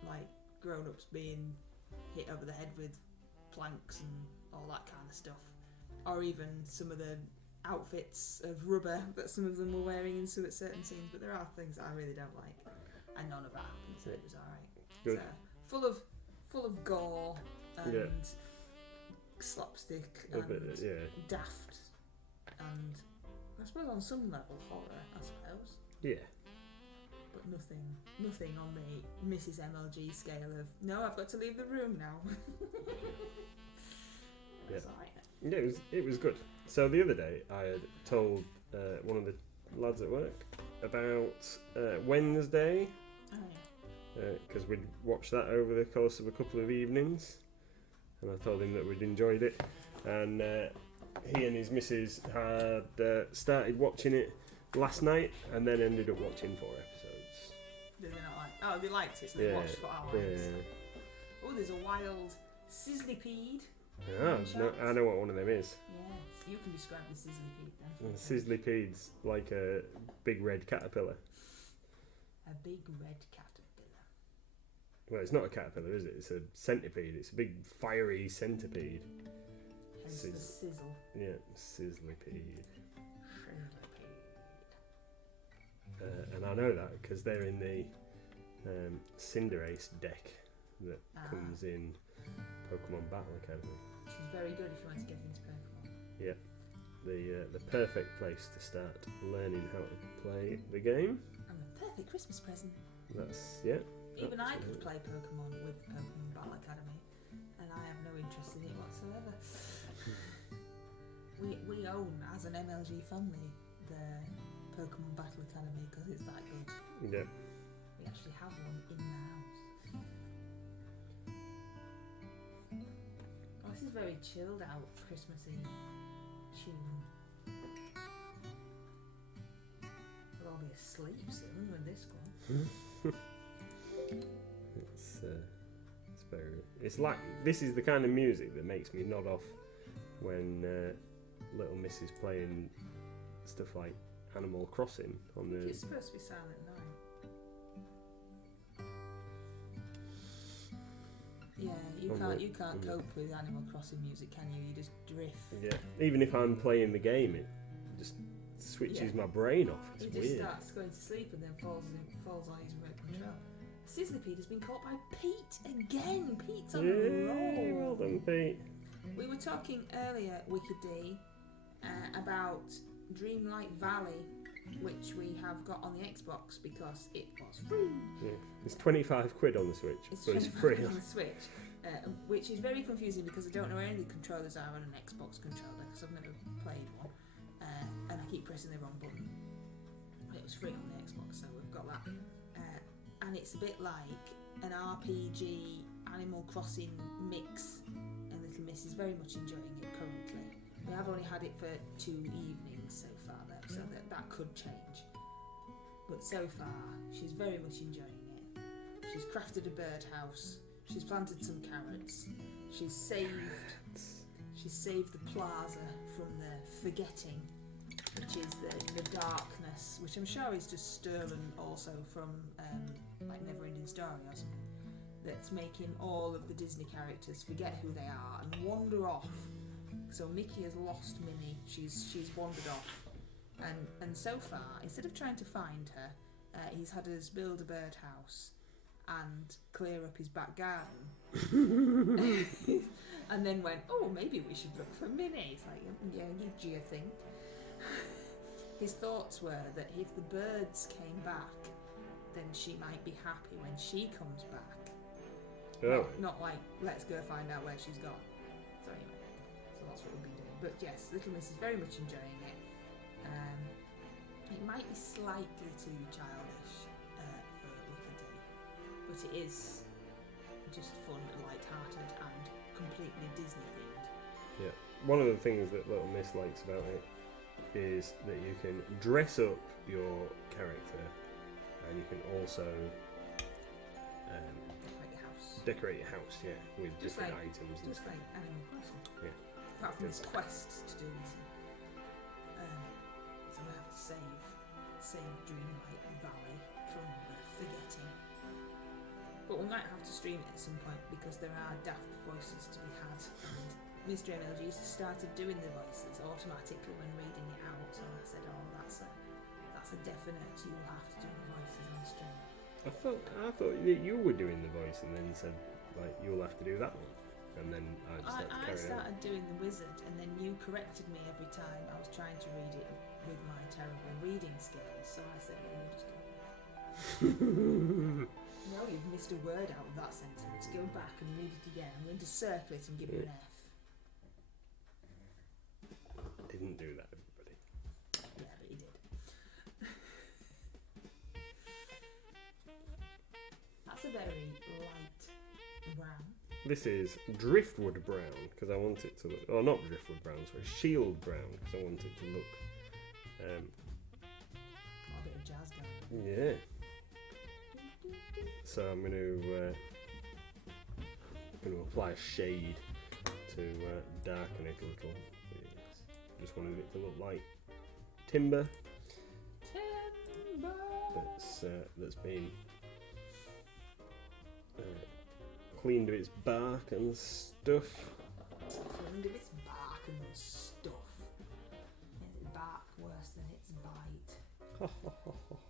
like grown-ups being hit over the head with planks and all that kind of stuff, or even some of the outfits of rubber that some of them were wearing in some certain scenes. But there are things that I really don't like, and none of that happened, so it was alright. Good. So, full of gore and Yeah. slapstick A and bit, yeah. daft, and I suppose on some level horror, I suppose. Yeah. But nothing on the Mrs. MLG scale of no, I've got to leave the room now. That's alright. Yeah, it was good. So the other day, I had told one of the lads at work about Wednesday, Oh because we'd watched that over the course of a couple of evenings, and I told him that we'd enjoyed it, and he and his missus had started watching it last night, and then ended up watching 4 episodes. Did they not like? Oh, they liked it, so they Yeah, watched for hours. Yeah. Oh, there's a wild sizzlypede. Ah, no, I know what one of them is. Yes, you can describe the sizzlypede then. Sizzlypede's like a big red caterpillar. A big red caterpillar. Well, it's not a caterpillar, is it? It's a centipede. It's a big fiery centipede. Hence the sizzle. Yeah, sizzlypede. And I know that because they're in the Cinderace deck that comes in Pokemon Battle Academy. She's very good if you want to get into Pokemon. Yeah, the perfect place to start learning how to play the game. And the perfect Christmas present. That's yeah. Even I absolutely. could play Pokemon with Pokemon Battle Academy, and I have no interest in it whatsoever. we own, as an MLG family, the Pokemon Battle Academy because it's that good. Yeah. We actually have one in the house. Oh, this is very chilled out, Christmassy tune. We'll all be asleep soon when this goes. It's very. It's like this is the kind of music that makes me nod off when little Miss is playing stuff like Animal Crossing on the. It's supposed to be Silent Night. Yeah, you can't cope with Animal Crossing music, can you? You just drift. Yeah, even if I'm playing the game, it just switches my brain off. It's he weird. just starts going to sleep and then falls on his remote control. Sizzlypede has been caught by Pete again. Pete's on a Yeah, roll. well done, Pete. We were talking earlier, Wicked D, about Dreamlight Valley, which we have got on the Xbox because it was free. Yeah. It's 25 quid on the Switch, but it's 25 free. on the Switch, which is very confusing because I don't know where any controllers are on an Xbox controller because I've never played one, and I keep pressing the wrong button. It was free on the Xbox, so we've got that. And it's a bit like an RPG Animal Crossing mix, and Little Miss is very much enjoying it currently. We have only had it for 2 evenings so far though, so that could change. But so far, she's very much enjoying it. She's crafted a birdhouse, she's planted some carrots, she's saved the plaza from the forgetting, which is the darkness, which I'm sure is just stolen also from like Neverending Story or something, that's making all of the Disney characters forget who they are and wander off. So Mickey has lost Minnie, she's wandered off, and so far, instead of trying to find her, he's had us build a birdhouse and clear up his back garden. And then went, oh, maybe we should look for Minnie. It's like, yeah, do you think? His thoughts were that if the birds came back, then she might be happy when she comes back. Oh. Not like, let's go find out where she's gone. So anyway, so that's what we've been doing. But yes, Little Miss is very much enjoying it. It might be slightly too childish for Wicked D, but it is just fun and light-hearted and completely Disney themed. Yeah. One of the things that Little Miss likes about it is that you can dress up your character, and you can also decorate your house, yeah, with Just different like- items and Just stuff. like Animal Crossing. Yeah. Apart from this quest to do this. So I have to save save Dreamlight Valley from forgetting. But we might have to stream it at some point because there are daft voices to be had. And Mr. MLG started doing the voices automatically when reading it out, so I said, oh, that's a definite, you will have to do the voices on stream. I thought that you were doing the voice and then said, like, you'll have to do that one. And then I just I started doing the wizard, and then you corrected me every time I was trying to read it with my terrible reading skills, so I said, well, we'll just go. No, you've missed a word out of that sentence. Go back and read it again. I'm going to circle it and give you an F. Didn't do that, everybody. Yeah, but he did. That's a very light brown. This is driftwood brown because I want it to look. Oh, not driftwood brown, sorry, shield brown because I want it to look. Got a bit of jazz going. Yeah. So I'm going to apply a shade to darken it a little. Just wanted it to look like timber. That's been cleaned of its bark and stuff. Cleaned of its bark and stuff. Its bark worse than its bite.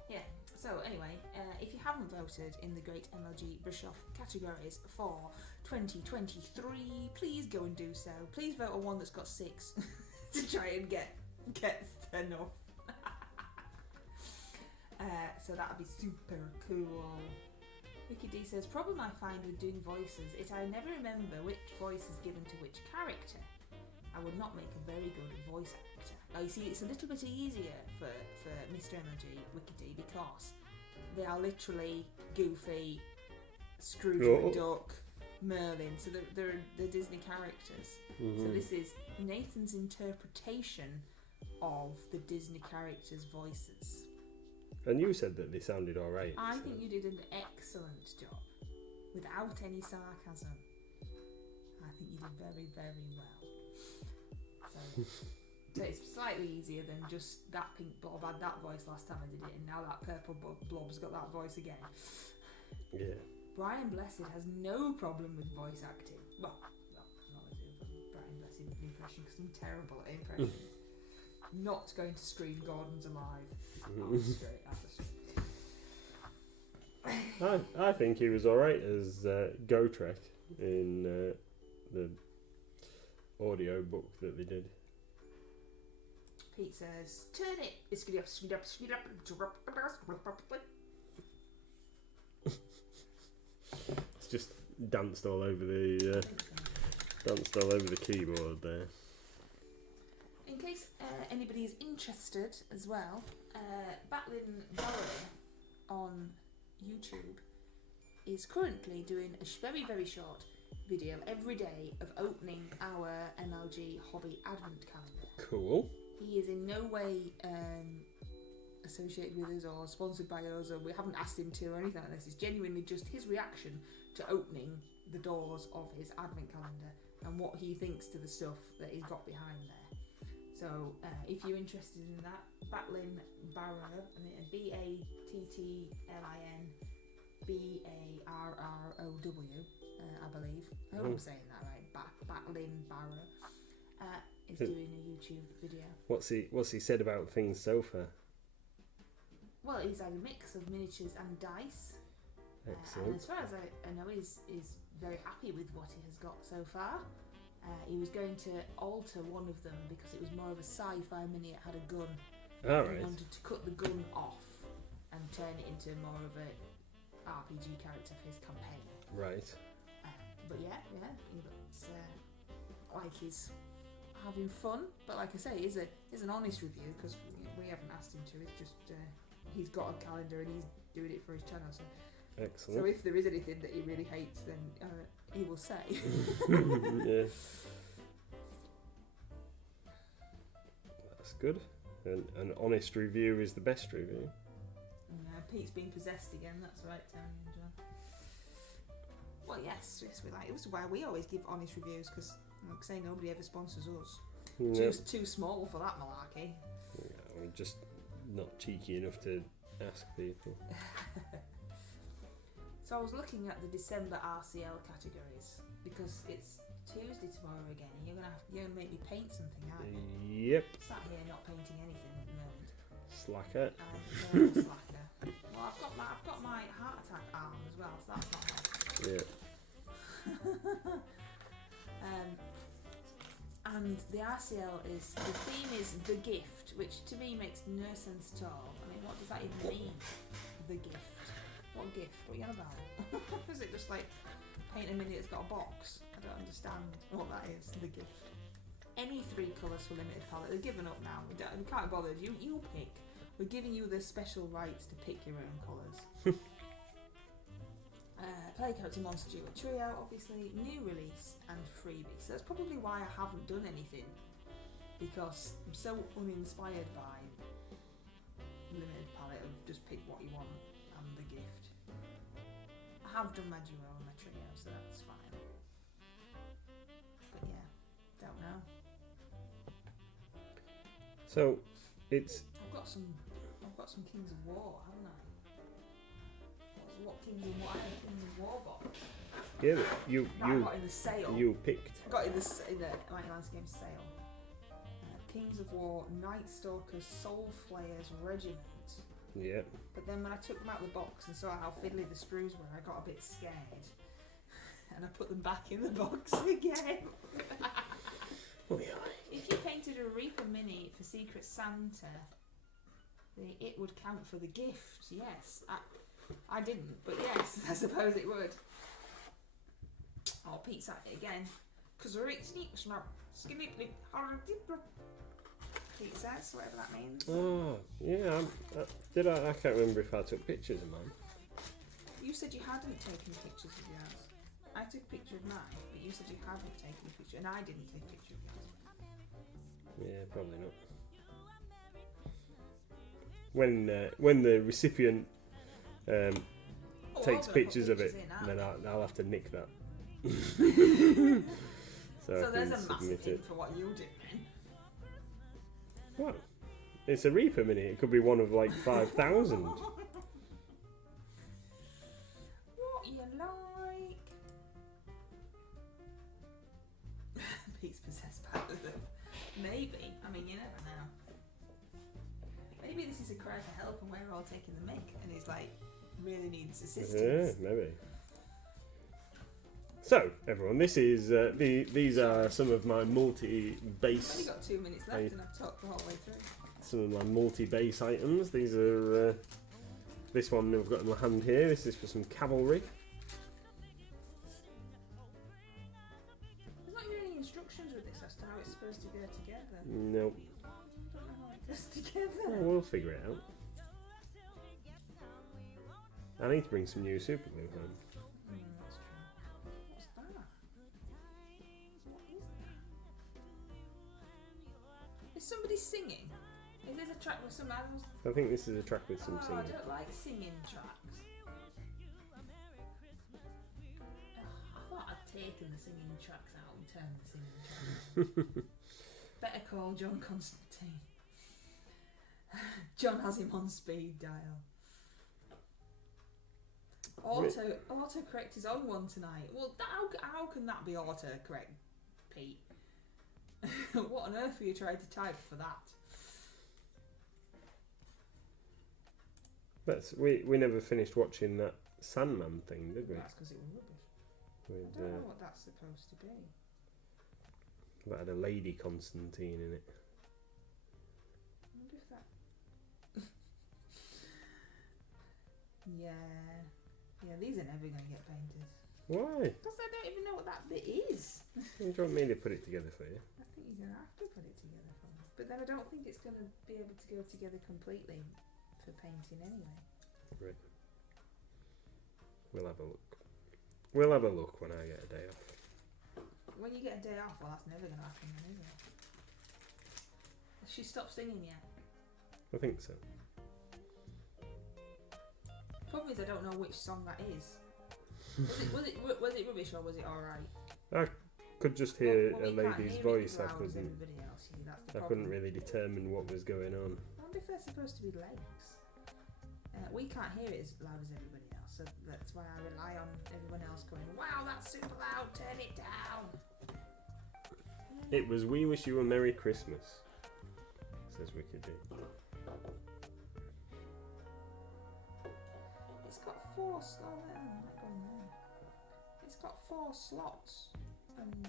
Yeah. So anyway, if you haven't voted in the Great MLG Brush-Off categories for 2023, please go and do so. Please vote on one that's got 6 to try and get enough. So that would be super cool. Vicky D says, problem I find with doing voices is I never remember which voice is given to which character. I would not make a very good voice actor. Now you see, it's a little bit easier for Mr. MLG, Vicky D, because they are literally Goofy, Scrooge McDuck, Merlin, so they're Disney characters. Mm-hmm. So this is Nathan's interpretation of the Disney characters' voices. And you said that they sounded alright. I think you did an excellent job, without any sarcasm. I think you did very, very well. So it's slightly easier than just that pink blob had that voice last time I did it, and now that purple blob's got that voice again. Yeah. Brian Blessed has no problem with voice acting. Well, I'm not going to do a Brian Blessed impression because I'm terrible at impressions. Not going to scream Gordon's alive. Straight out the street. I think he was alright as Gotrek in the audio book that they did. Pete says, turn it. It's just danced all over the keyboard there. In case anybody is interested as well, Batlin Barrow on YouTube is currently doing a very, very short video every day of opening our MLG hobby advent calendar. Cool. He is in no way associated with us or sponsored by us, or we haven't asked him to or anything like this. It's genuinely just his reaction to opening the doors of his advent calendar and what he thinks to the stuff that he's got behind there. So if you're interested in that, Batlin Barrow, Battlin Barrow, I believe. I hope I'm saying that right. Batlin Barrow is doing a YouTube video. What's he said about things so far? Well, he's had a mix of miniatures and dice. Excellent. And as far as I know, he's very happy with what he has got so far. He was going to alter one of them because it was more of a sci-fi mini. It had a gun. Alright. He wanted to cut the gun off and turn it into more of a RPG character for his campaign. Right. But yeah, he looks like he's having fun. But like I say, it's an honest review because we haven't asked him to. It's just he's got a calendar and he's doing it for his channel. So. Excellent. So if there is anything that he really hates, then he will say. Yeah. That's good. An honest review is the best review. Pete's been possessed again. That's right, Tony and John. Well, yes, we like. It was why we always give honest reviews because, like I say, nobody ever sponsors us. Yeah. Too small for that malarkey. Yeah, we just not cheeky enough to ask people. So I was looking at the December RCL categories because it's Tuesday tomorrow again, and you're gonna make me paint something, aren't you? Yep. Sat here not painting anything at the moment. Slacker. No, I'm a slacker. Well, I've got my heart attack arm as well, so that's not bad. Yeah. And the RCL is, the theme is The Gift, which to me makes no sense at all. I mean, what does that even mean? The Gift. What gift? What are you on about? Is it just like paint a mini that's got a box? I don't understand what that is, The Gift. Any 3 colours for limited palette. They've given up now. We can't be bothered. You pick. We're giving you the special rights to pick your own colours. Play character Monster Duo Trio, obviously, new release and freebie. So that's probably why I haven't done anything, because I'm so uninspired by limited palette of just pick what you want and the gift. I have done my duo and my trio, so that's fine. But yeah, don't know. So it's I've got some Kings of War, haven't I? What Kings of War? I have a Kings of War box. yeah, but I got in the sale. you picked. I got in the Mighty Lance Games sale. Kings of War, Night Stalkers, Soul Flayers, Regiment. Yeah. But then when I took them out of the box and saw how fiddly the screws were, I got a bit scared. And I put them back in the box again. Oh yeah. If you painted a Reaper Mini for Secret Santa, it would count for the gift, yes. I didn't, but yes, I suppose it would. Oh, Pete's at it again. Because we're Pete says, whatever that means. Oh yeah. I can't remember if I took pictures of mine. You said you hadn't taken pictures of yours. I took a picture of mine, but you said you hadn't taken a picture, and I didn't take a picture of yours. Yeah, probably not. When the recipient takes pictures of it, then I'll have to nick that. so there's a massive hint for what you do then. What? It's a Reaper Mini. It could be one of like 5,000. What you like? Pete's possessed by the maybe. I mean, you never know. Maybe this is a cry for help and we're all taking the mick, and he's like really needs assistance. Yeah, maybe. So, everyone, this is these are some of my multi-base. I've only got 2 minutes left, and I've talked the whole way through. Some of my multi-base items. These are this one I've got in my hand here. This is for some cavalry. There's not really any instructions with this as to how it's supposed to go together. Nope. I don't know how it goes together. Oh, we'll figure it out. I need to bring some new super glue home. That's true. What's that? What is that? Is somebody singing? Is this a track with some animals? I think this is a track with some I singing. don't like singing tracks. I thought I'd taken the singing tracks out and turned the singing tracks. Better call John Constantine. John has him on speed dial. Autocorrect is on one tonight. Well, how can that be autocorrect, Pete? What on earth were you trying to type for that? We never finished watching that Sandman thing, did we? That's because it was rubbish. I With, don't know what that's supposed to be. that had a lady Constantine in it. I wonder if that... Yeah, these are never going to get painted. Why? Because I don't even know what that bit is. Do you want me to put it together for you? I think you're going to have to put it together for me. But then I don't think it's going to be able to go together completely for painting anyway. Right. We'll have a look. We'll have a look when I get a day off. When you get a day off, well, that's never going to happen then, is it? Has she stopped singing yet? I think so. Problem is, I don't know which song that is. Was it rubbish or was it alright? I could just hear Well, a we can't lady's hear it voice. as loud as everybody else, see, that's the I problem. couldn't really determine what was going on. Oh wonder if they're supposed to be legs. We can't hear it as loud as everybody else, so that's why I rely on everyone else going, wow, that's super loud, turn it down. It was We Wish You a Merry Christmas, says Wicked D. It's got 4 slots. Oh, there, I might go in there. It's got 4 slots, and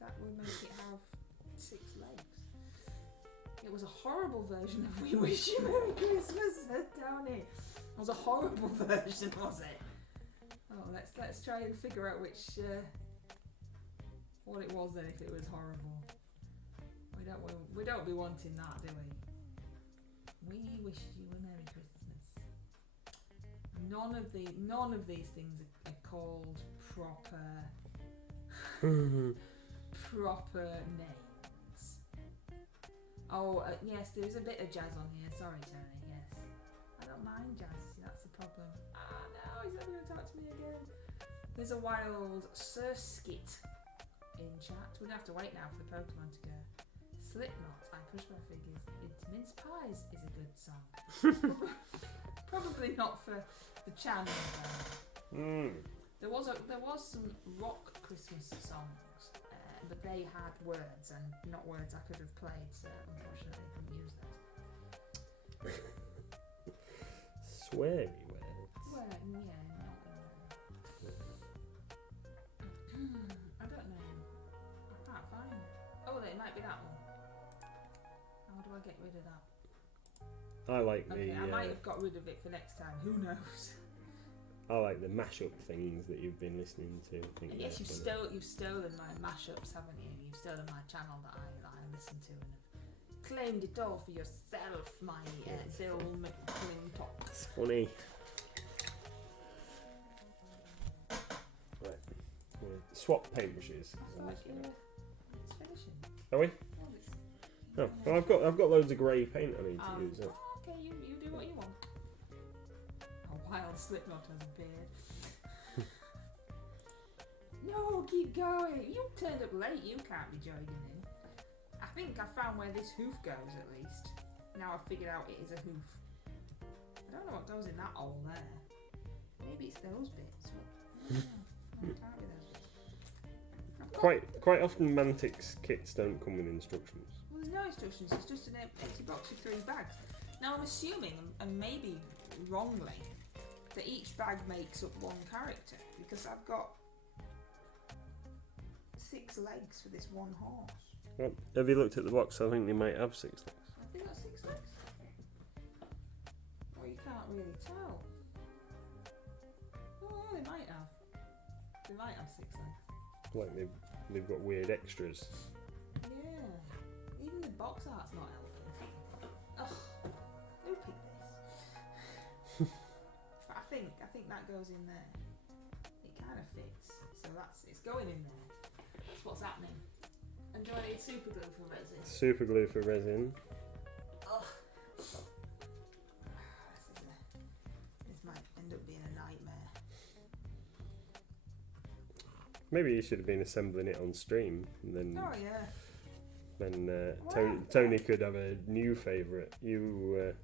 that will make it have 6 legs. It was a horrible version of We Wish You Merry Christmas, said Tony. It was a horrible version, was it? Oh, let's try and figure out which what it was then. If it was horrible, we don't be wanting that, do we? We wish you a Merry Christmas. None of these things are called proper names. Oh, yes, there's a bit of jazz on here. Sorry, Tony. Yes, I don't mind jazz. That's the problem. Ah, no, he's not going to talk to me again. There's a wild Sir Skit in chat. We're going to have to wait now for the Pokemon to go. Slipknot, I push my fingers into mince pies is a good song. Probably not for the channel though. There was some rock Christmas songs, but they had words and not words I could have played, so unfortunately I couldn't use those. Sweary words. Well, yeah, not I don't know. I can't find it. Oh, it might be that one. How do I get rid of that? I like Okay, the. I might have got rid of it for next time. Who knows? I like the mashup things that you've been listening to. I think Yes, they're you've stolen my mashups, haven't you? You've stolen my channel that I listen to and have claimed it all for yourself, my Bill McClintock. It's funny. Right. We'll swap paintbrushes. I thought it's finishing. Are we? Oh, it's... Oh, well, I've got loads of grey paint I need to use. Okay, you do what you want. A wild Slipknot has appeared. No, keep going. You turned up late. You can't be joining in. I think I found where this hoof goes at least. Now I've figured out it is a hoof. I don't know what goes in that hole there. Maybe it's those bits. No, it can't be those bits. Quite often Mantic's kits don't come with instructions. Well, there's no instructions. It's just an empty box with 3 bags. Now I'm assuming, and maybe wrongly, that each bag makes up 1 character because I've got 6 legs for this 1 horse. Well, have you looked at the box? I think they might have 6 legs. Have they got 6 legs? Well, you can't really tell. Oh, they might have. They might have 6 legs. Like they've got weird extras. Yeah. Even the box art's not helping. Ugh. Who picked this? But I think that goes in there. It kind of fits. So it's going in there. That's what's happening. And do I need super glue for resin? Super glue for resin. Ugh. This might end up being a nightmare. Maybe you should have been assembling it on stream, and then Oh yeah. Tony could have a new favourite. You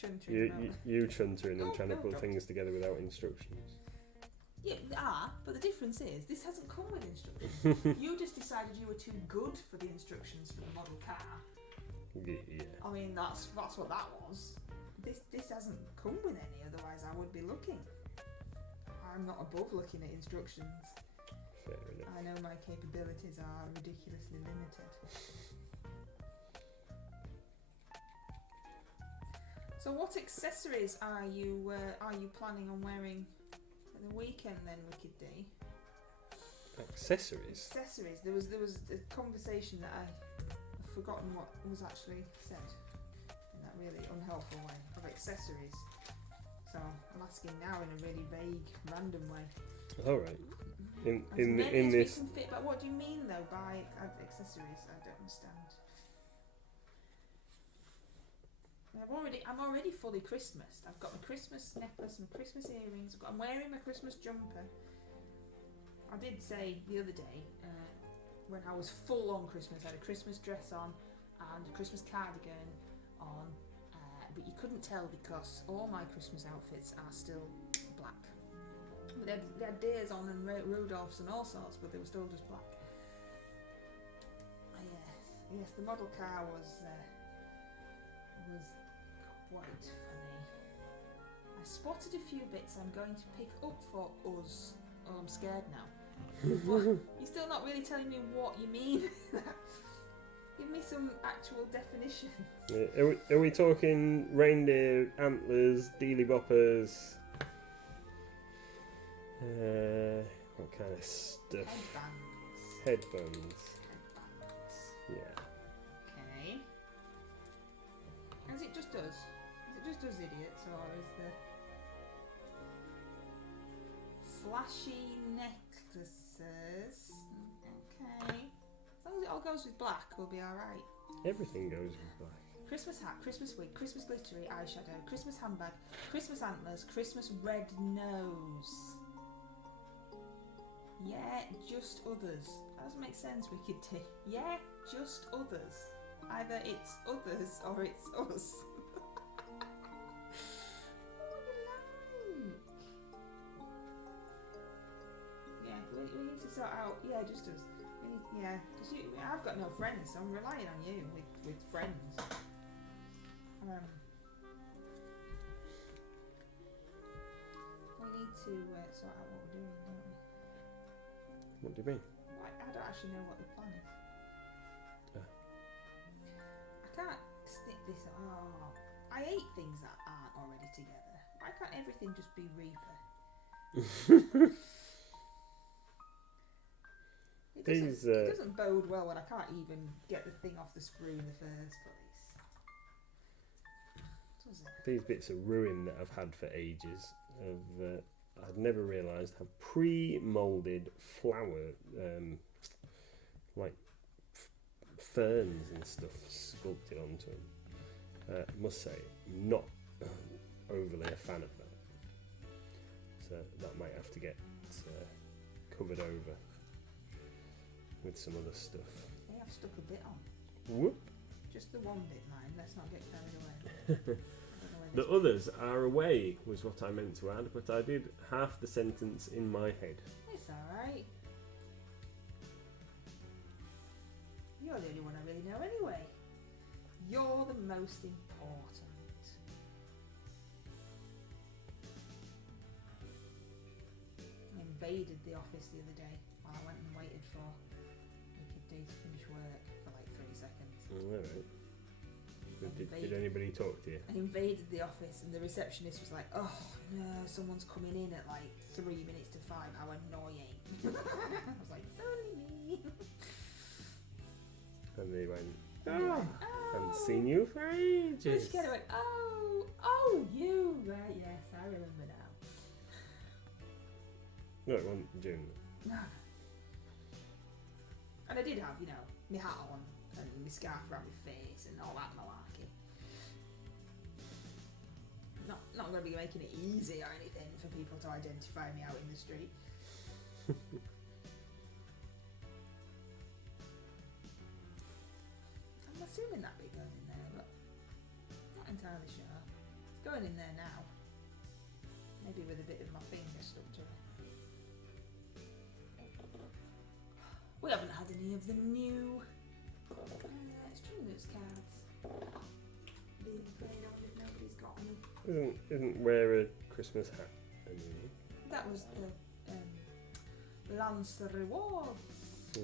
chuntering and trying to put things together without instructions. Yeah, but the difference is this hasn't come with instructions. You just decided you were too good for the instructions for the model car. Yeah. I mean, that's what that was. This hasn't come with any, otherwise I would be looking. I'm not above looking at instructions. Fair enough. I know my capabilities are ridiculously limited. So what accessories are you planning on wearing at the weekend then, Wicked D? Accessories? Accessories. There was a conversation that I've forgotten what was actually said in that really unhelpful way of accessories. So I'm asking now in a really vague, random way. All right. In this. this. We can fit, but what do you mean though by accessories? I don't understand. I'm already fully Christmased. I've got my Christmas necklace, my Christmas earrings. I'm wearing my Christmas jumper. I did say the other day when I was full on Christmas, I had a Christmas dress on and a Christmas cardigan on, but you couldn't tell because all my Christmas outfits are still black. They had deers on and Rudolphs and all sorts, but they were still just black. Yes, the model car was quite funny. I spotted a few bits I'm going to pick up for us. Oh, I'm scared now. What? You're still not really telling me what you mean. Give me some actual definitions. Yeah, are we talking reindeer, antlers, dealy boppers? What kind of stuff? Headbands. Yeah. Okay. Is it just us? Is it just us idiots, or is there flashy necklaces? Okay. As long as it all goes with black, we'll be alright. Everything goes with black. Christmas hat, Christmas wig, Christmas glittery eyeshadow, Christmas handbag, Christmas antlers, Christmas red nose. Yeah, just others. That doesn't make sense, Wicked T. Yeah, just others. Either it's others or it's us. Yeah, we need to sort out. Yeah, just us. Because I've got no friends, so I'm relying on you with friends. We need to sort out what we're doing, don't we? What do you mean? I don't actually know what the plan is. I can't stick this. Oh, I hate things that aren't already together. Why can't everything just be Reaper? It doesn't bode well when I can't even get the thing off the screw in the first place. Does it? These bits of ruin that I've had for ages. I'd never realised how pre-moulded flower, like ferns and stuff, sculpted onto them. I must say, not overly a fan of that. So that might have to get covered over with some other stuff. Hey, I've stuck a bit on. Whoop. Just the one bit, mind. Let's not get carried away. The others are away was what I meant to add, but I did half the sentence in my head. It's alright. You're the only one I really know anyway. You're the most important. I invaded the office the other day while I went and waited for Wicked D to finish work for like 3 seconds. Alright. Did anybody talk to you? I invaded the office and the receptionist was like, "Oh no, someone's coming in at like 3 minutes to 5. How annoying!" I was like, "It's only me." And they went, "Oh, haven't seen you for ages." She kind of went, "Oh, you, right? Yes, I remember now." No, it wasn't June. No. And I did have, my hat on and my scarf around my face and all that malarkey. Not going to be making it easy or anything for people to identify me out in the street. I'm assuming that bit goes in there, but not entirely sure. It's going in there now. Maybe with a bit of my finger stuck to it. We haven't had any of the new Stringers cards being played on if nobody's got any. Isn't wear a Christmas hat anymore? That was the Lance Rewards.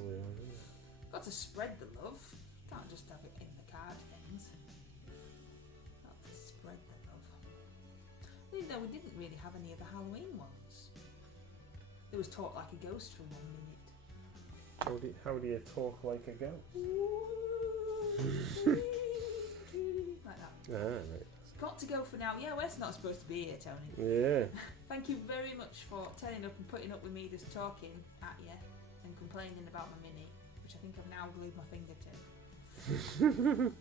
Got to spread the love. Can't just have it in the card things. Got to spread the love. No, we didn't really have any of the Halloween ones. There was Talk Like a Ghost for 1 minute. How do you talk like a ghost? Like that. Right. It's got to go for now. Yeah, we're not supposed to be here, Tony. Yeah. Thank you very much for turning up and putting up with me just talking at you and complaining about my mini, which I think I've now glued my finger to.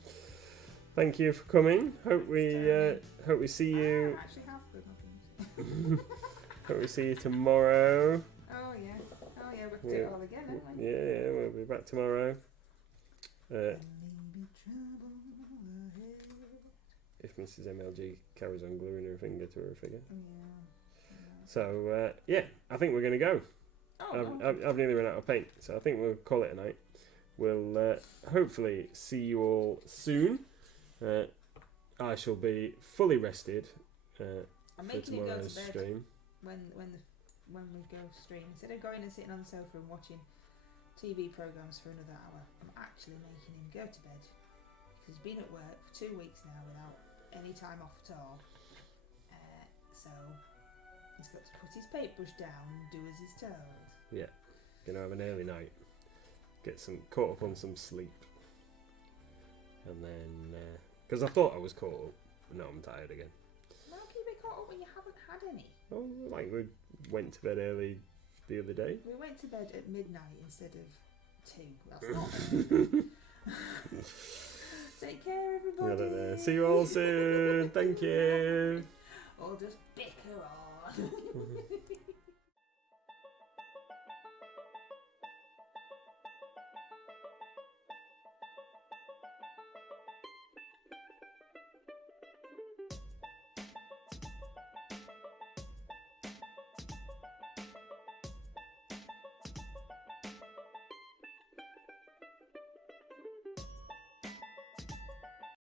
Thank you for coming. Hope we see you. I actually have glued my fingers. Hope we see you tomorrow. Oh yeah, we have to do it all again, haven't we? Yeah, we'll be back tomorrow. There may be trouble ahead. if Mrs. MLG carries on gluing her finger to her figure. Yeah. So, yeah, I think we're going to go. Oh, I've nearly run out of paint, so I think we'll call it a night. We'll hopefully see you all soon. I shall be fully rested I'm for making him go to tomorrow's bed stream. when we go stream. Instead of going and sitting on the sofa and watching TV programs for another hour, I'm actually making him go to bed because he's been at work for 2 weeks now without any time off at all. So he's got to put his paintbrush down and do as he's told. Yeah, gonna have an early night. Get caught up on some sleep, and then because I thought I was caught up, but now I'm tired again. How can you be caught up when you haven't had any? Oh, like we went to bed early the other day. We went to bed at midnight instead of 2. That's not. Take care, everybody. See you all soon. Thank you. Or just bicker on.